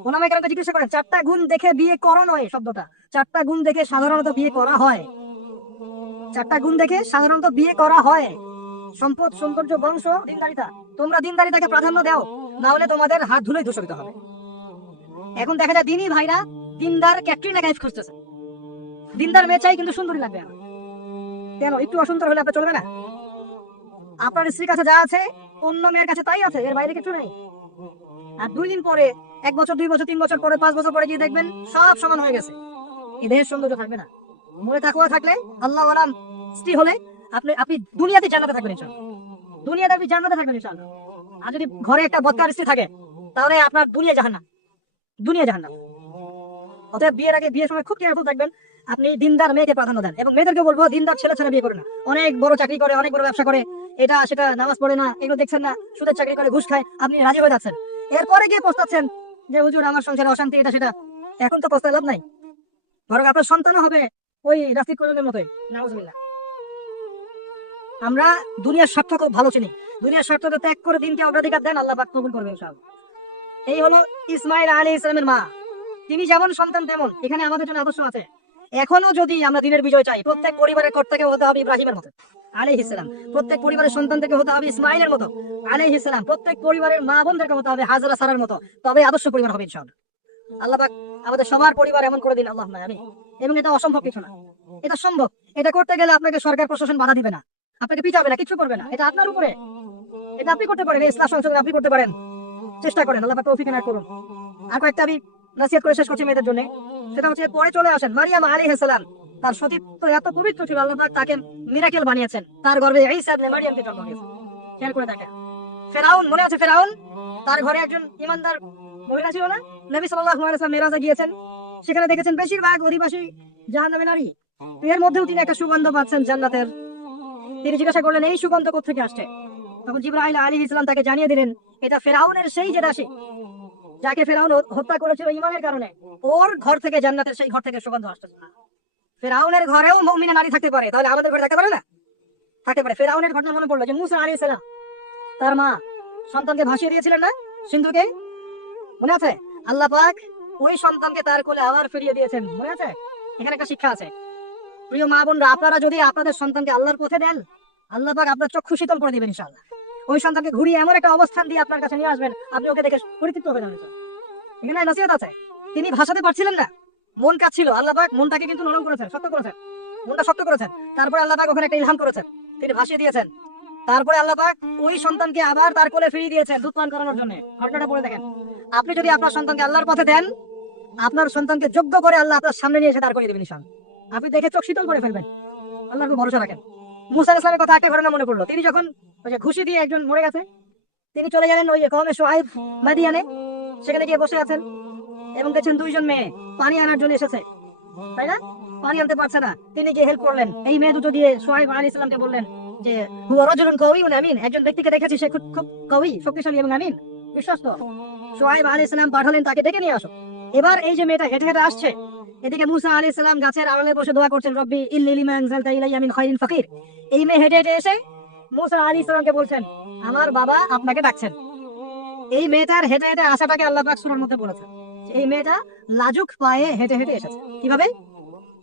ওলামায়ে কেরামকে জিজ্ঞাসা করেন, 4টা গুণ দেখে বিয়ে করো নয় শব্দটা, চারটা গুণ দেখে সাধারণত বিয়ে করা হয়। চারটা গুণ দেখে সাধারণত বিয়ে করা হয়: সম্পদ, সৌন্দর্য, বংশ, দিনদারিতা। তোমরা দিনদারিতাকে প্রাধান্য দাও, না হলে তোমাদের হাত ধুলোই দূষিত হবে। এখন দেখা যায় দিনই ভাইরা দিনদার ক্যাটরিনা কাইফ খুঁজতেছে। দিনদার মেয়ে চাই, কিন্তু সুন্দরী লাগবে না। কেন? একটু অসুন্দর হলে আপনার চলবে না? আপনার স্ত্রীর কাছে যা আছে অন্য মেয়ের কাছে তাই আছে, এর বাইরে কিছু নেই। আর 2 দিন পরে, 1 বছর, 2 বছর, 3 বছর পরে, 5 বছর পরে গিয়ে দেখবেন সব সমান হয়ে গেছে। এই দেহের সৌন্দর্য থাকবে না। মনে তাকওয়া থাকলে, আল্লাহ ওয়ালাম স্ত্রী হলে আপনি আপনি দুনিয়াতে জান্নাতে থাকবেন ইনশাআল্লাহ। দুনিয়াতে আপনি জান্নাতে থাকবেন ইনশাআল্লাহ। আর যদি ঘরে একটা বদকার স্ত্রী থাকে, তাহলে আপনার দুনিয়া জাহান্নাম, দুনিয়া জাহান্নাম। অতএব বিয়ের আগে, বিয়ের সময় খুব কেয়ারফুল থাকবেন। আপনি দিনদার মেয়েকে প্রাধান্য দেন, এবং মেয়েদেরকে বলবো দিনদার ছেলে ছাড়া বিয়ে করে না। অনেক বড় চাকরি করে, অনেক বড় ব্যবসা করে, এটা সেটা, নামাজ পড়ে না, এগুলো দেখছেন না, সুদের চাকরি করে, ঘুষ খায়, আপনি রাজি হয়ে যাচ্ছেন। এরপরে গিয়ে পস্তাচ্ছেন যে হুজুর আমার সংসারে অশান্তি, এটা সেটা। এখন তো পস্তায় লাভ নাই, বরং আপনার সন্তানও হবে ওই রাফিক কোরআনের মতোই। নাউজুবিল্লাহ। আমরা দুনিয়ার স্বার্থ খুব ভালো চিনি। দুনিয়ার স্বার্থটা ত্যাগ করে দিনকে অগ্রাধিকার দেন, আল্লাহ পাক কবুল করবেন ইনশাআল্লাহ। এই হলো ইসমাইল আলাইহিস সালামের মা। তিনি যেমন সন্তান তেমন এখানে আমাদের জন্য আদর্শ আছে। এখনো যদি আমরা দিনের বিজয় চাই, প্রত্যেক পরিবারের কর্তাকে হতে হবে ইব্রাহিমের মতো আলাইহিস সালাম। প্রত্যেক পরিবারের সন্তানদেরকে হতে হবে ইসমাইলের মতো আলাইহিস সালাম। প্রত্যেক পরিবারের মা বোনদেরকে হতে হবে হাজরা সারার মতো। তবে আদর্শ পরিবার হবে ইনশাআল্লাহ। আল্লাহ পাক আমাদের সবার পরিবার এমন করে দিন, আল্লাহুম্মা আমিন। এবং এটা অসম্ভব কিছু না, এটা সম্ভব। এটা করতে গেলে আপনাকে সরকার প্রশাসন বাধা দিবে না, আপনাকে পিছাবে না, কিছু করবে না। এটা আপনার উপরে, এটা আপনি করতে পারেন। ইসলাম সংসদে আপনি করতে পারেন, চেষ্টা করেন। আল্লাহ পাক তৌফিক এনায়েত করুন। আর কয়েকটা আমি নসিহত করে শেষ করছি মেয়েদের জন্য। সেটা হচ্ছে, পরে চলে আসেন মারিয়াম আলাইহিস সালাম। তার সতীত্ব এত পবিত্র ছিল, আল্লাহ পাক তাকে মিরাকেল বানিয়েছেন। তার গর্ভে ঈসা ইবনে মারিয়ামকে জন্ম দিয়েছেন। খেয়াল করে দেখেন, ফেরাউন, মনে আছে ফেরাউন? তার ঘরে একজন ইমানদার মহিলা ছিল না? নবী সাল্লাল্লাহু আলাইহি ওয়াসাল্লাম মেরাজে গিয়েছেন, সেখানে দেখেছেন বেশিরভাগ অধিবাসী জাহান্নামে নারী। এর মধ্যেও তিনি একটা সুগন্ধ পাচ্ছেন জান্নাতের। তিনি জিজ্ঞাসা করলেন এই সুগন্ধ কোত্থেকে আসছে? তখন জিবরাইল আলাইহিস সালাম তাকে জানিয়ে দিলেন, এটা ফেরাউনের সেই যে দাসী, যাকে ফেরাউন হত্যা করেছিল ঈমানের কারণে, ওর ঘর থেকে, জান্নাতের সেই ঘর থেকে সুগন্ধ আসছে। ফেরাউনের ঘরেও মুমিনা নারী থাকতে পারে, তাহলে আমাদের ঘরে থাকতে পারে না? থাকতে পারে। ফেরাউনের ঘটনা মনে পড়লো যে মুসা আলাইহিস সালাম, তার মা সন্তানকে ভাসিয়ে দিয়েছিলেন না সিন্ধুকে, মনে আছে? আল্লাহ পাক ওই সন্তানকে তার কোলে আবার ফিরিয়ে দিয়েছেন, মনে আছে? এখানে একটা শিক্ষা আছে। প্রিয় মা বোনরা, আপনারা যদি আপনাদের সন্তানকে আল্লাহর পথে দেন, আল্লাহ পাক আপনার চক্ষু শীতল করে দিবেন ইনশাআল্লাহ। ওই সন্তানকে ঘুরিয়ে এমন একটা অবস্থান দিয়ে আপনার কাছে নিয়ে আসবেন, আপনি ওকে দেখে পরিতৃপ্ত হয়ে যাবেন। এখানে নসিহত আছে। তিনি ভাষাতে পারছিলেন না, মন কাঁদছিল। আল্লাহ পাক মনটাকে কিন্তু নরম করেছেন, শক্ত করেছেন, মনটা শক্ত করেছেন। তারপরে আল্লাহ পাক ওখানে একটা ইলহাম করেছেন, তিনি ভাসিয়ে দিয়েছেন। তারপরে আল্লাহ পাক ওই সন্তানকে আবার তার কোলে ফিরিয়ে দিয়েছেন দুধ পান করানোর জন্য। ঘটনাটা পড়ে দেখেন। আপনি যদি আপনার সন্তানকে আল্লাহর পথে দেন, আপনার সন্তানকে যোগ্য করে আল্লাহ আপনার সামনে নিয়ে এসে দাঁড় করিয়ে দেবেন ইনশাআল্লাহ। আপনি দেখে চোখ শীতল করে ফেলবেন। আল্লাহর উপর ভরসা রাখেন। মুসা আলাইহিস সালামের কথা একটা ঘটনা মনে পড়লো। তিনি যখন ওই যে ঘুষি দিয়ে একজন মরে গেছে, তিনি চলে গেলেন ওই কওমে শুআইব মাদিয়ানে, সেখানে গিয়ে বসে আছেন এবং দেখছেন 2 জন মেয়ে পানি আনার জন্য এসেছে, তাই না? পানি আনতে পারছে না, তিনি গিয়ে হেল্প করলেন। এই মেয়ে দুটো দিয়ে শুআইব আলাইহিস সালামকে বললেন যে হুয়া রাজুলুন কাওয়িয়ুন আমিন, একজন ব্যক্তিকে দেখেছি সে খুব কওয়ি, শক্তিশালী এবং আমিন, বিশ্বস্ত। শুআইব আলাইহিস সালাম পাঠালেন তাকে ডেকে নিয়ে আসো। এবার এই যে মেয়েটা হেঁটে হেঁটে আসছে, এদিকে মুসা আলাইহিস সালাম গাছের আড়ালে বসে দোয়া করছেন, রব্বি ইল্লি লিমা আনজালতা ইলাইয়া মিন খায়রিন ফাকির। এই মেয়ে হেঁটে হেঁটে এসে মুসা আলাইহিস সালামকে বলছেন, আমার বাবা আপনাকে ডাকছেন। এই মেয়েটার হেঁটে হেঁটে আসাটাকে আল্লাহ পাক সূরার মধ্যে বলেছেন। এই মেয়েটা লাজুক পায়ে হেঁটে হেঁটে এসেছে। কিভাবে?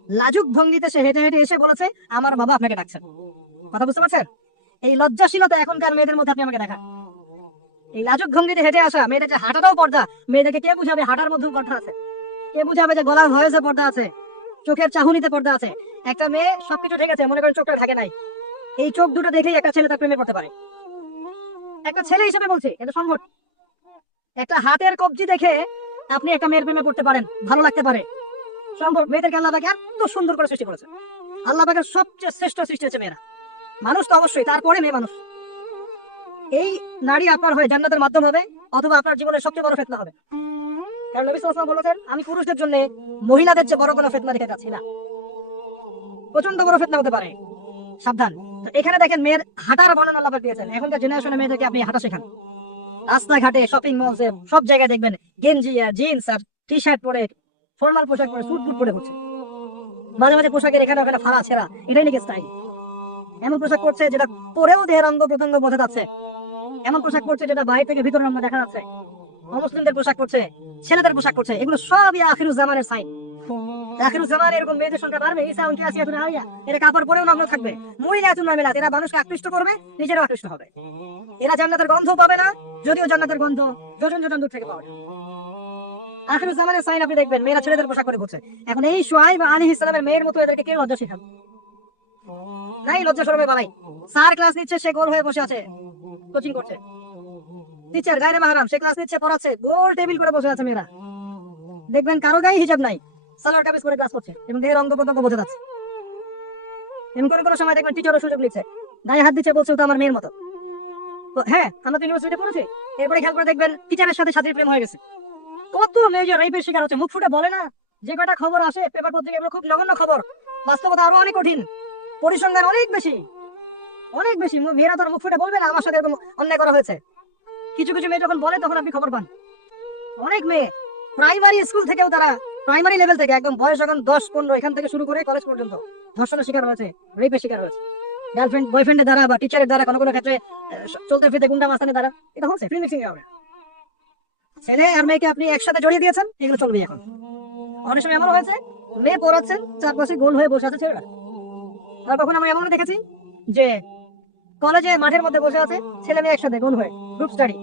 লাজুক ভঙ্গিতে সে হেঁটে হেঁটে এসে বলেছে, আমার বাবা আপনাকে ডাকছেন। কথা বুঝতে পারছেন? এই লজ্জাশীলতা এখনকার মেয়েদের মধ্যে আপনি আমাকে দেখান। এই লাজুক ভঙ্গিতে হেঁটে আসা মেয়েদের, যে হাঁটাটাও পর্দা, মেয়েদেরকে কে বুঝাবে হাঁটার মধ্যেও পর্দা আছে? কে বুঝাবে যে গলার ভয়েসে পর্দা আছে, চোখের চাহনিতে পর্দা আছে? একটা মেয়ে সবকিছু ঢেকেছে, মনে করেন চোখটা ঢাকে নাই, এই চোখ দুটো দেখেই একটা ছেলে তার প্রেমে পড়তে পারে। একটা ছেলে হিসেবে বলছি, এটা সম্ভব। একটা হাতের কবজি দেখে আপনি একটা মেয়ের প্রেমে পড়তে পারেন, ভালো লাগতে পারে, সম্ভব। মেয়েদেরকে আল্লাহ পাক এত সুন্দর করে সৃষ্টি করেছে। আল্লাহ পাকের সবচেয়ে শ্রেষ্ঠ সৃষ্টি হচ্ছে মেয়েরা। মানুষ তো অবশ্যই, তারপরে মেয়ে মানুষ। এই নারী আপনার হয়ে জান্নাতের মাধ্যম হবে, অথবা আপনার জীবনের সবচেয়ে বড় ফিতনা হবে। কারণ নবী সাল্লাল্লাহু আলাইহি ওয়াসাল্লাম বলেছেন, আমি পুরুষদের জন্য মহিলাদের চেয়ে বড় কোনো ফিতনা রেখে যাচ্ছি না। প্রচন্ড বড় ফিতনা হতে পারে, সাবধান। তো এখানে দেখেন মেয়ের হাঁটার বর্ণনা আল্লাহ পাক দিয়েছেন। এখনকার জেনারেশনের মেয়েদেরকে আপনি হাঁটা শেখান। রাস্তাঘাটে, শপিং মলসে, সব জায়গায় দেখবেন গেঞ্জি আর জিন্স আর টি শার্ট পরে, ফর্মাল পোশাক পরে, স্যুট বুট পরে ঘুরছে। মাঝে মাঝে পোশাকের এখানে ওখানে ফাড়া ছেঁড়া, এটাই নাকি স্টাইল। এমন পোশাক পরছে যেটা পরেও দেহের অঙ্গ প্রত্যঙ্গ বোঝা যাচ্ছে, এমন পোশাক পরছে যেটা বাইরে থেকে ভিতরের অঙ্গ দেখা যাচ্ছে। অমুসলিমদের পোশাক পরছে, ছেলেদের পোশাক পরছে, এগুলো সবই আখিরুজ জামানের সাইন। আখিরুজ জামান এরকম মেয়েদের সংখ্যা বাড়বে। ঈসা উনকি আসিয়াতুন আলিয়া, এরা কাপড় পরেও নগ্ন থাকবে। মুইলাতুন মামিলাত, এরা মানুষকে আকৃষ্ট করবে, নিজেরাও আকৃষ্ট হবে। এরা জান্নাতের গন্ধ পাবে না, যদিও জান্নাতের গন্ধ যোজন যোজন দূর থেকে পাওয়া যায়। আখিরুজ জামানের সাইন আপনি দেখবেন, মেয়েরা ছেলেদের পোশাক করে ঘুরছে। এখন এই শুআয়ব আলাইহিস সালামের মেয়ের মতো এদেরকে কে লজ্জা শেখাবে? নাই লজ্জা শরমে বালাই। স্যার ক্লাস নিচ্ছে, সে গোল হয়ে বসে আছে, কোচিং করছে। টিচার গায়রে মাহরাম, সে ক্লাস নিচ্ছে, পড়াচ্ছে, গোল টেবিল করে বসে আছে মেয়েরা। দেখবেন কারো গায়ে হিজাব নাই, সালোয়ার কামিজ করে ক্লাস করছে এবং দেহের অঙ্গ প্রত্যঙ্গ বোঝা যাচ্ছে। এমন কোনো সময় দেখবেন টিচারও সুযোগ নিচ্ছে, গায়ে হাত দিচ্ছে, বলছে তো আমার মেয়ের মতো। হ্যাঁ, আমরা তো ইউনিভার্সিটিতে পড়েছি। এরপরে খেয়াল করে দেখবেন টিচারের সাথে ছাত্রীর প্রেম হয়ে গেছে। কত মেজর রেপের শিকার হচ্ছে, মুখ ফুটে বলে না। যে কটা খবর আসে পেপার পত্রিকা, এগুলো খুব নগণ্য খবর, বাস্তবতা আরো অনেক কঠিন, পরিসংখ্যান অনেক বেশি, অনেক বেশি। মেয়েরা তো মুখ ফুটে বলবে না আমার সাথে এরকম অন্যায় করা হয়েছে। কিছু কিছু মেয়ে যখন বলে তখন আপনি খবর পান। অনেক মেয়ে প্রাইমারি স্কুল থেকেও, তারা প্রাইমারি লেভেল থেকে একদম বয়স যখন 10-15 এখান থেকে শুরু করে কলেজ পর্যন্ত ধর্ষণের শিকার হয়েছে, রেপের শিকার হয়েছে। গার্লফ্রেন্ড বয়ফ্রেন্ডের দ্বারা বা টিচারের দ্বারা, কোনো কোনো ক্ষেত্রে চলতে ফিরতে গুন্ডা মাস্তানের দ্বারা এটা হচ্ছে। ফ্রি মিক্সিং হবে, ছেলে আর মেয়েকে আপনি একসাথে জড়িয়ে দিয়েছেন, এগুলো চলবে এখন। অনেক সময় এমন হয়েছে, মেয়ে পড়াচ্ছেন, চারপাশে গোল হয়ে বসে আছে ছেলেরা। আর কখন আমরা এমন দেখেছি যে কলেজে মাঠের মধ্যে বসে আছে ছেলে মেয়ে একসাথে গোল হয়ে, গ্রুপ স্টাডি।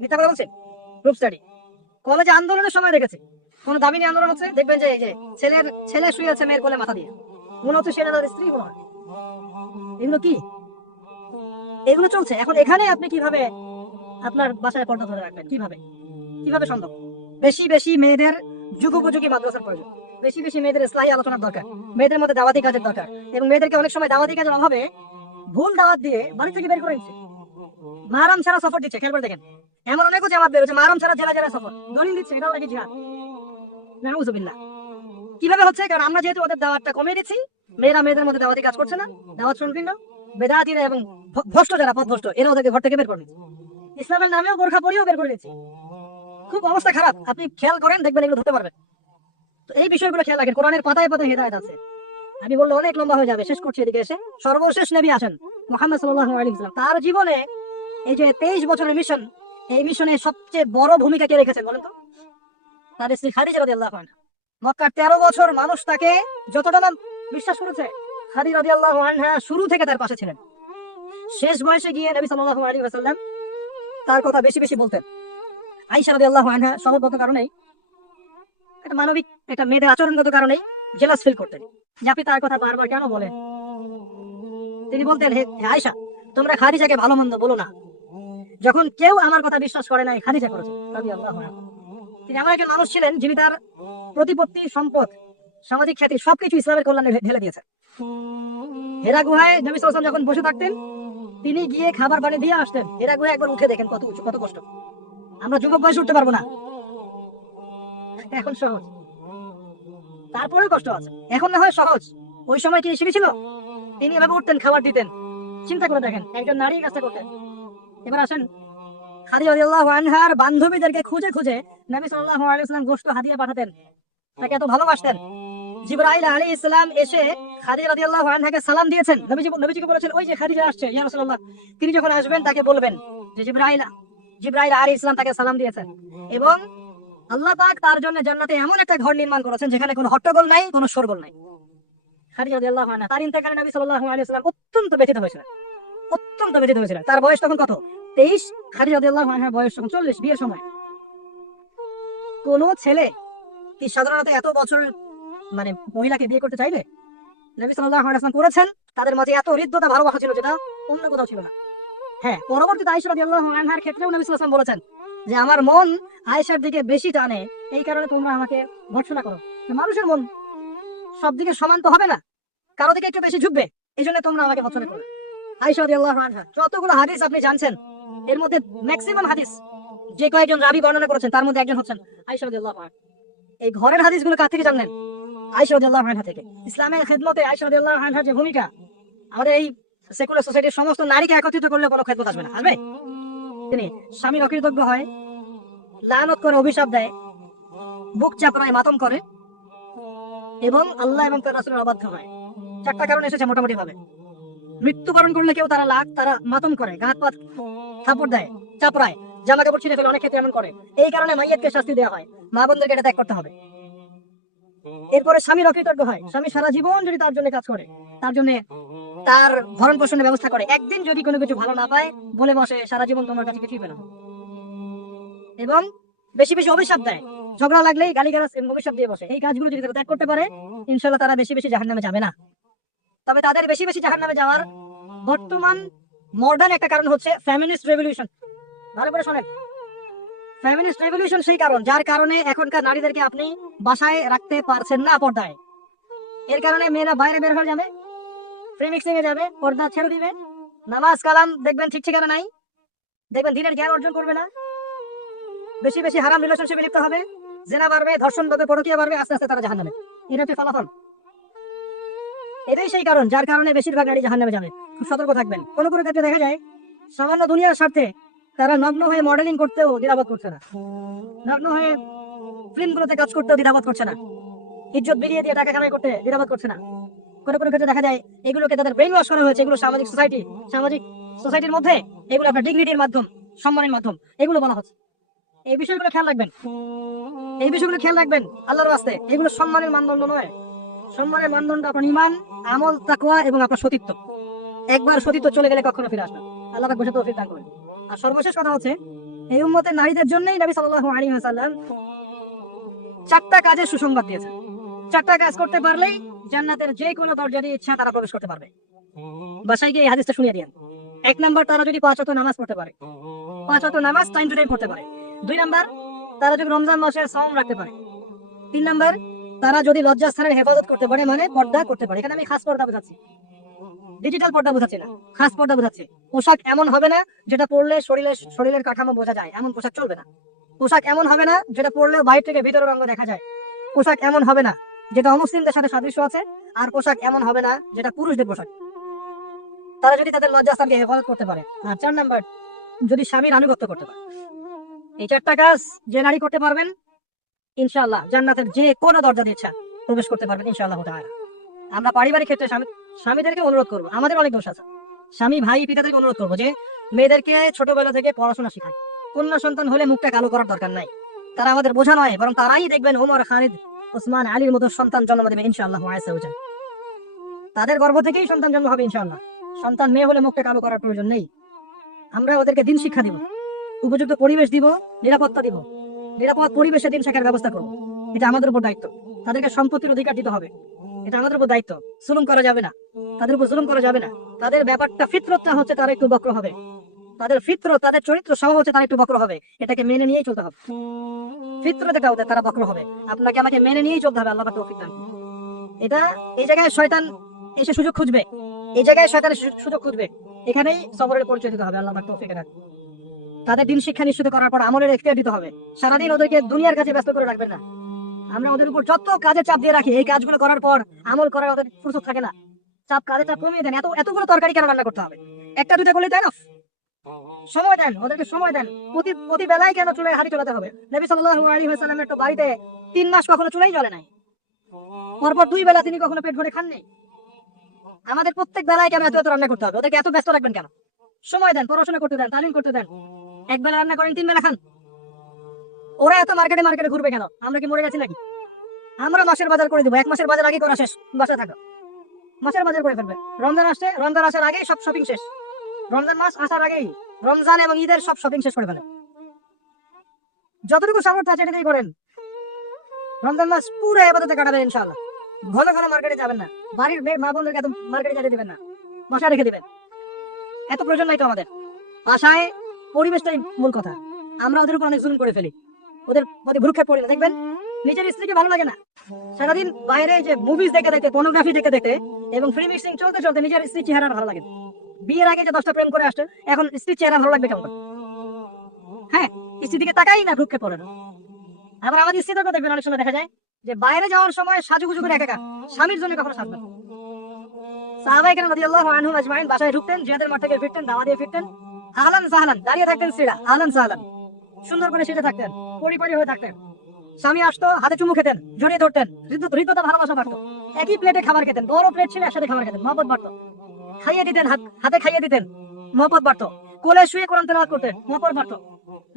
মিথ্যা কথা বলছে? Group study. কলেজে আন্দোলনের সময় দেখেছি, কোন দাবিনী আন্দোলন হচ্ছে, দেখবেন যে এই যে ছেলে শুয়ে আছে মেয়ের কোলে মাথা দিয়ে, মনে হচ্ছে সেটা তাদের স্ত্রী মনে হয়। এগুলো কি? এগুলো চলছে এখন। এখানে আপনি কিভাবে আপনার বাসায় পর্দা ধরে রাখবেন? কিভাবে কিভাবে সম্ভব? বেশি বেশি মেয়েদের যুগোপযোগী মাদ্রাসার প্রয়োজন, বেশি বেশি মেয়েদের ইসলাহি আলোচনার দরকার, মেয়েদের মধ্যে দাওয়াতি কাজের দরকার। এবং মেয়েদেরকে অনেক সময় দাওয়াতি কাজের অভাবে ভুল দাওয়াত দিয়ে বাড়ি থেকে বের করে দিচ্ছে, মাহরাম ছাড়া সফর দিচ্ছে। খেয়াল করে দেখেন, এমন অনেকও জামাত বেরোচ্ছে মাহরাম ছাড়া জেলা জেলা সফর দলিল দিচ্ছে, এটাও নাকি জিহাদ। নাউজুবিল্লাহ। কিভাবে হচ্ছে? কারণ আমরা যেহেতু ওদের দাওয়াতটা কমিয়ে দিচ্ছি, মেয়েরা মেয়েদের মধ্যে দাওয়াতি কাজ করছে না, দাওয়াত শুনবি না, বেদাতিরা এবং ভ্রষ্ট যারা পথভ্রষ্ট, এরা ওদেরকে ঘর থেকে বের করে দিচ্ছে, ইসলামের নামেও বোরখা পরিয়েও বের করে দিচ্ছে। খুব অবস্থা খারাপ, আপনি খেয়াল করেন, দেখবেন এগুলো ধরতে পারবেন। তো এই বিষয়গুলো খেয়াল রাখেন, কোরআনের পাতায় পাতায় হেদায়েত আছে। আমি বললে অনেক লম্বা হয়ে যাবে, শেষ করছি। এদিকে এসে সর্বশেষ নবী আসেন মুহাম্মদ সাল্লাল্লাহু আলাইহি ওয়াসাল্লাম। তার জীবনে এই যে 23 বছরের মিশন, এই মিশনে সবচেয়ে বড় ভূমিকা কে রেখেছেন বলেন তো? তার স্ত্রী খাদিজা রাদিয়াল্লাহু আনহা। মক্কার 13 বছর মানুষ তাকে যতটা না বিশ্বাস করেছে, খাদিজা রাদিয়াল্লাহু আনহা শুরু থেকে তার পাশে ছিলেন। শেষ বয়সে গিয়ে নবী সাল্লাল্লাহু আলাইহি ওয়াসাল্লাম তার কথা বেশি বেশি বলতেন। আয়েশা রাদিয়াল্লাহু আনহা স্বভাবগত কারণেই, একটা মানবিক, একটা মেয়েদের আচরণগত কারণেই জেলাস ফিল করতেন যে আপনি তার কথা বারবার কেন বলেন। তিনি বলতেন, হে আয়েশা, তোমরা খাদিজাকে ভালো মন্দ বলো না, যখন কেউ আমার কথা বিশ্বাস করে নাই খাদিজা করেছে রাদিয়াল্লাহু আনহা। তিনি এমন একজন মানুষ ছিলেন যিনি তার প্রতিপত্তি, সম্পদ, সামাজিক খ্যাতি সবকিছু ইসলামের কল্যাণে ঢেলে দিয়েছেন। হেরা গুহায় নবী সাল্লাল্লাহু আলাইহি ওয়াসাল্লাম যখন বসে থাকতেন, তিনি গিয়ে খাবার পানি দিয়ে আসতেন। হেরা গুহায় একবার উঠে দেখেন কত উঁচু, কত কষ্ট। আমরা যুবক বয়সে উঠতে পারবো না, এখন সহজ, তারপরেও কষ্ট আছে। এখন না হয় সহজ, ওই সময় কি শিখেছিল? তিনি এভাবে উঠতেন, খাবার দিতেন। চিন্তা করে দেখেন, একজন নারী কাজটা করতেন। এবার আসেন, খাদিজা রাদিয়াল্লাহু আনহার বান্ধবীদেরকে খুঁজে খুঁজে নবী সাল্লাল্লাহু আলাইহি ওয়াসাল্লাম গোশত হাদিয়া পাঠাতেন, তাকে এত ভালোবাসতেন। জিবরাইল আলাইহিস সালাম এসে খাদিজা রাদিয়াল্লাহু আনহাকে সালাম দিয়েছেন। নবীজিকে বলেছেন, ওই যে খাদিজা আসছে ইয়া রাসূলুল্লাহ, তিনি যখন আসবেন তাকে বলবেন যে জিবরাইল আলাইহিস সালাম তাকে সালাম দিয়েছেন। এবং আল্লাহ পাক তার জন্য জান্নাতে এমন একটা ঘর নির্মাণ করেছেন যেখানে কোনো হট্টগোল নাই, কোনো শোরগোল নাই। খাদিজা রাদিয়াল্লাহু আনহা, তার ইন্তেকালে নবী সাল্লাল্লাহু আলাইহি ওয়াসাল্লাম অত্যন্ত ব্যথিত হয়েছিলেন, অত্যন্ত ব্যথিত হয়েছিলেন। তার বয়স তখন কত? 23। খাদিজা রাদিয়াল্লাহু আনহার বয়স তখন 40, বিয়ের সময়। কোন ছেলে কি সাধারণত এত বছর মানে মহিলাকে বিয়ে করতে চাইবে? নবী সাল্লাল্লাহু আলাইহি ওয়াসাল্লাম করেছেন। তাদের মাঝে এত হৃদ্যতা, ভালোবাসা ছিল যেটা অন্য কোথাও ছিল না। হ্যাঁ, পরবর্তীতে আয়েশা রাদিয়াল্লাহু আনহার ক্ষেত্রেও নবী সাল্লাল্লাহু আলাইহি ওয়াসাল্লাম বলেছেন যে আমার মন আয়েশার দিকে বেশি টানে, এই কারণে তোমরা আমাকে ভর্ৎসনা করো। মানুষের মন সব দিকে সমান তো হবে না, কারো দিকে একটু বেশি ঝুঁকবে, এই জন্য তোমরা আমাকে ভর্ৎসনা করো। আয়েশা রাদিয়াল্লাহু আনহা, যতগুলো হাদিস আপনি জানছেন এর মধ্যে ম্যাক্সিমাম হাদিস যে কয়েকজন রাবী বর্ণনা করেছেন তার মধ্যে একজন হচ্ছেন আয়েশা রাদিয়াল্লাহু আনহা। এই ঘরের হাদিসগুলো কার থেকে জানলেন? আয়েশা রাদিয়াল্লাহু আনহা থেকে। ইসলামের খেদমতে আয়েশা রাদিয়াল্লাহু আনহার যে ভূমিকা, আমাদের এই সেকুলার সোসাইটির সমস্ত নারীকে একত্রিত করলে কোনো খেদমত আসবে না। আসবে? তিনি স্বামীর অকৃতজ্ঞ হয়, লানত করে, অভিশাপ দেয়, বুক চাপড়ায়, মাতম করে এবং আল্লাহ এবং তার রাসূলের অবাধ্য হয়। 4টা কারণ এসেছে মোটামুটি ভাবে। মৃত্যুবরণ করলে কেউ তারা মাতম করে, গাঁত পাত থাপড় দেয়, চাপড়ায়, জামা কাপড় ছিঁড়ে ফেলে, অনেক ক্ষেত্রে এমন করে। এই কারণে মাইয়াতকে শাস্তি দেওয়া হয়। মা বোনদেরকে এটা ত্যাগ করতে হবে। এরপরে স্বামীর অকৃতজ্ঞ হয়, স্বামী সারা জীবন যদি তার জন্য কাজ করে, তার জন্য তার ভরণ পোষণের ব্যবস্থা করে, একদিন যদি কোনো কিছু ভালো না পায় বলে বসে সারা জীবন তোমার কাছে কিছুই পেলাম, এবং বেশি বেশি অভিশাপ দেয়, ঝগড়া লাগলেই গালিগালাজ অভিশাপ দিয়ে বসে, এই কাজগুলো যদি তারা ত্যাগ করতে পারে ইনশাল্লাহ তারা বেশি বেশি জাহান্নামে যাবে না। তবে তাদের বেশি বেশি জাহান্নামে যাওয়ার বর্তমান মডার্ন একটা কারণ হচ্ছে ফেমিনিস্ট রেভলিউশন। ভালো করে শোনেন, ফেমিনিস্ট রেভলিউশন সেই কারণ যার কারণে এখনকার নারীদেরকে আপনি বাসায় রাখতে পারছেন না পর্দায়। এর কারণে মেয়েরা বাইরে বের হয়ে যাবে, ফ্রি মিক্সিং এ যাবে, পর্দা ছেড়ে দিবে, নামাজ কালাম দেখবেন ঠিক ঠিকানা নাই, দেখবেন দিনের জ্ঞান অর্জন করবে না, বেশি বেশি হারাম রিলেশনশিপে লিপ্ত হবে, জেনা বাড়বে, ধর্ষণ বাড়বে, পরকীয়া বাড়বে, আস্তে আস্তে তারা জাহান্নামে। এটা হচ্ছে ফলাফল। এটাই সেই কারণ যার কারণে বেশিরভাগ নারী জাহান্নামে যাবে। খুব সতর্ক থাকবেন। কোনো কোনো ক্ষেত্রে দেখা যায় সামান্য দুনিয়ার স্বার্থে তারা নগ্ন হয়ে মডেলিং করতেও দ্বিধাবোধ করছে না, নগ্ন হয়ে ফিল্মগুলোতে কাজ করতেও দ্বিধাবোধ করছে না, ইজ্জত বিলিয়ে দিয়ে টাকা কামাই করতে দ্বিধাবোধ করছে না। কোনো কোনো ক্ষেত্রে দেখা যায় এগুলোকে তাদের ব্রেইন ওয়াশ করা হয়েছে, এগুলো সামাজিক সোসাইটির মধ্যে এগুলো আপনার ডিগনিটির মাধ্যম, সম্মানের মাধ্যম, এগুলো বলা হচ্ছে। এই বিষয়গুলো খেয়াল রাখবেন, এই বিষয়গুলো খেয়াল রাখবেন আল্লাহর রাস্তে। এগুলো সম্মানের মানদণ্ড নয়। সম্মানের মানদণ্ড আপনার ঈমান, আমল, তাকওয়া এবং আপনার সতীত্ব। একবার সতীত্ব চলে গেলে কখনো ফিরে আসবে না। আল্লাহ পাক বসে তৌফিক দান করেন। আর সর্বশেষ কথা হচ্ছে এই উম্মতের নারীদের জন্যই নবী সাল্লাল্লাহু আলাইহি ওয়াসাল্লাম 4টা কাজের সুসংবাদ দিয়েছেন। 4টা কাজ করতে পারলেই জান্নাতের যে কোনো দরজা দিয়ে ইচ্ছা তারা প্রবেশ করতে পারবে। বাসায় গিয়ে এই হাদিসটা শুনিয়ে দিয়েন। 1 নাম্বার, তারা যদি 5 ওয়াক্ত নামাজ পড়তে পারে, 5 ওয়াক্ত নামাজ টাইম টু টাইম পড়তে পারে। 2 নাম্বার, তারা যদি রমজান মাসের সাওম রাখতে পারে। 3 নাম্বার, তারা যদি লজ্জাস্থানের হেফাজত করতে পারে, মানে পর্দা করতে পারে। এখানে আমি খাস পর্দা বোঝাচ্ছি, ডিজিটাল পর্দা বোঝাচ্ছি না, খাস পর্দা বোঝাচ্ছি। পোশাক এমন হবে না যেটা পরলে শরীরের কাঠামো বোঝা যায়, এমন পোশাক চলবে না। পোশাক এমন হবে না যেটা পরলে বাইরে থেকে ভেতরের অঙ্গ দেখা যায়। পোশাক এমন হবে না যেটা অমুসলিমদের সাথে সাদৃশ্য আছে। আর পোশাক এমন হবে না যেটা পুরুষদের পোশাক। তারা যদি তাদের লজ্জাস্থানকে হেফাজত করতে পারে। আর 4 নাম্বার, যদি স্বামীর আনুগত্য করতে পারে। এই 4টা কাজ যে নারী করতে পারবেন ইনশাআল্লাহ জান্নাতের যে কোনো দরজা দিয়ে ইচ্ছা প্রবেশ করতে পারবেন ইনশাআল্লাহ তাআলা। আমরা পারিবারিক ক্ষেত্রে স্বামীদেরকে অনুরোধ করবো, আমাদের অনেক দোষ আছে, স্বামী ভাই পিতাদেরকে অনুরোধ করবো যে মেয়েদেরকে ছোটবেলা থেকে পড়াশোনা শেখায়। কন্যা সন্তান হলে মুখটা কালো করার দরকার নাই, তারা আমাদের বোঝা নয়, বরং তারাই দেখবেন ওমর, খালিদ, ওসমান, আলীর মতো সন্তান জন্ম দেবে ইনশাআল্লাহ। তাদের গর্ভ থেকেই সন্তান জন্ম হবে ইনশাআল্লাহ। সন্তান মেয়ে হলে মুখটা কালো করার প্রয়োজন নেই। আমরা ওদেরকে দিন শিক্ষা দিব, উপযুক্ত পরিবেশ দিব, নিরাপত্তা দিব, নিরাপদ পরিবেশে দিন শেখার ব্যবস্থা করবো। এটা আমাদের উপর দায়িত্ব। তাদেরকে সম্পত্তির অধিকার দিতে হবে, এটা আমাদের উপর দায়িত্ব। জুলুম করা যাবে না, তাদের উপর জুলুম করা যাবে না। তাদের ব্যাপারটা ফিতরতটা হচ্ছে তারা একটু বক্র হবে, তাদের ফিতরত, তাদের চরিত্র স্বভাব হচ্ছে তারা একটু বক্র হবে। এটাকে মেনে নিয়েই চলতে হবে। ফিতরত এটা ওদের, তারা বক্র হবে, আপনাকে আমাকে মেনে নিয়েই চলতে হবে। আল্লাহ পাক তৌফিক দান করুন। এটা এই জায়গায় শয়তান এসে সুযোগ খুঁজবে, এই জায়গায় শয়তান সুযোগ খুঁজবে, এখানেই সবরের পরিচয় দিতে হবে। আল্লাহ পাক তৌফিক দান করুন। তাদের দিন শিক্ষা নিশ্চিত করার পর আমলের এখতিয়ার দিতে হবে। সারাদিন ওদেরকে দুনিয়ার কাছে ব্যস্ত করে রাখবেন না। আমরা ওদের উপর যত কাজের চাপ দিয়ে রাখি, এই কাজগুলো করার পর আমল করার ওদের ফুরসত থাকে না। কাজের চাপ কমিয়ে দেন। এতগুলো তরকারি কেন রান্না করতে হবে? 1টা 2টা করলে তাই না? সময় দেন ওদেরকে, সময় দেন। প্রতি বেলায় কেন চুলায় হাঁড়ি চলাতে হবে? নবী সাল্লাল্লাহু আলাইহি ওয়াসাল্লামের তো বাড়িতে 3 মাস কখনো চুলাই জ্বলে নাই, পরপর 2 বেলা তিনি কখনো পেট ভরে খাননি। আমাদের প্রত্যেক বেলায় কেন এত রান্না করতে হবে? ওদেরকে এত ব্যস্ত রাখবেন কেন? সময় দেন, পড়াশোনা করতে দেন, তালিম করতে দেন। 1 বেলা রান্না করেন, 3 বেলা খান। ওরা এত মার্কেটে ঘুরবে কেন? আমরা কি মরে গেছি নাকি? আমরা মাসের বাজার করে দিব, 1 মাসের বাজার আগে করা শেষ, বাসা থাকো, মাসের বাজার করে ফেলবে। রমজান আসছে, রমজান আসার আগেই সব শপিং শেষ। রমজান মাস আসার আগেই রমজান এবং ঈদের সব শপিং শেষ করে ফেলে। যতটুকু সামর্থ্য আছে এটাই করেন। রমজান মাস পুরো ইবাদতে কাটাবেন ইনশাআল্লাহ। ঘন ঘন মার্কেটে যাবেন না, বাড়ির মা বোনদেরকে এত মার্কেটে যেতে দিবেন না, বাসায় রেখে দিবেন। এত প্রয়োজন নাই তো আমাদের। বাসায় পরিবেশটাই মূল কথা। আমরা ওদের উপর অনেক জুলুম করে ফেলি, ওদের প্রতি ভ্রুক্ষেপ পড়ি না। দেখবেন নিজের স্ত্রীকে ভালো লাগে না, সারাদিন বাইরে যে মুভিজ দেখতে, পর্নোগ্রাফি দেখতে এবং ফ্রি মিক্সিং চলতে চলতে নিজের স্ত্রীর চেহারা ভালো লাগে। বিয়ের আগে যে 10টা প্রেম করে আসছে, এখন স্ত্রীর চেহারা ভালো লাগবে কেমন? হ্যাঁ, স্ত্রীর দিকে তাকাই না, ভ্রুক্ষেপ পড়ে না। আবার আমাদের স্ত্রীদেরকে দেখবেন অনেক সময় দেখা যায় যে বাইরে যাওয়ার সময় সাজুগুজু করে একা, স্বামীর জন্য কখনো সাজবেন। সাহাবায়ে কেরাম রাদিয়াল্লাহু আনহুম আজমাইন বাসায় ঢুকতেন, জিহাদের মাঠ থেকে ফিরতেন, দাওয়া দিয়ে ফিরতেন, আহলান সাহলান দাঁড়িয়ে থাকতেন স্ত্রীরা, আহলান সাহলান সুন্দর করে সেজে থাকতেন, পরিপাটি হয়ে থাকতেন। স্বামী আসতো, হাতে চুমু খেতেন, জড়িয়ে ধরতেন, হৃদ্যতা ভালোবাসা বাড়তো। একই প্লেটে খাবার খেতেন, বড় প্লেট ছিল, একসাথে খাবার খেতেন, মহব্বত বাড়তো। খাইয়ে দিতেন, হাতে খাইয়ে দিতেন, মহব্বত বাড়তো। কোলে শুয়ে কোরআন তেলাওয়াত করতেন, মহব্বত বাড়তো।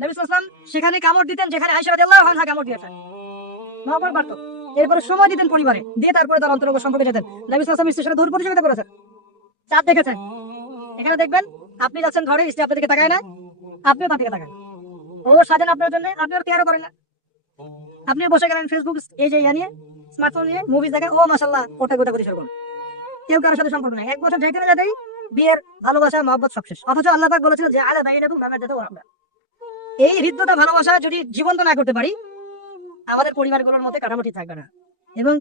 নবী সাল্লাল্লাহু আলাইহি ওয়াসাল্লাম সেখানে কামড় দিতেন যেখানে আয়েশা রাদিয়াল্লাহু আনহা কামড় দিয়েছেন, মহব্বত বাড়তো। এরপরে সময় দিতেন পরিবারে, দিয়ে তারপরে তার অন্তরঙ্গ সম্পর্কে যেতেন। নবী সাল্লাল্লাহু আলাইহি ওয়াসাল্লাম স্ত্রীর সাথে দূর প্রতিযোগিতা করেছেন, চাঁদ দেখেছেন। এখানে দেখবেন আপনি যাচ্ছেন ঘরে, স্ত্রী আপনার দিকে তাকায় না, আপনিও তার দিকে তাকান। ও সাজেন আপনার জন্য, আপনি ওর কেয়ারও করেন না। আপনি বসে গেলেন ফেসবুক এই যে নিয়ে, স্মার্টফোন নিয়ে মুভিজ দেখেন, ও মাশাআল্লাহ কোটা গোটা করে শুরু করুন। কেউ কারোর সাথে সম্পর্ক নেই, 1 বছর যেতে না যেতেই বিয়ের ভালোবাসা মহব্বত সব শেষ। অথচ আল্লাহ পাক বলেছেন যে আলা বাইনাকুম মাওয়াদাতুন ওয়া রাহমা। এই হৃদ্যতা ভালোবাসা যদি জীবন্ত না করতে পারি, আমাদের পরিবারগুলোর মধ্যে কাঠামোটি থাকবে না। এবং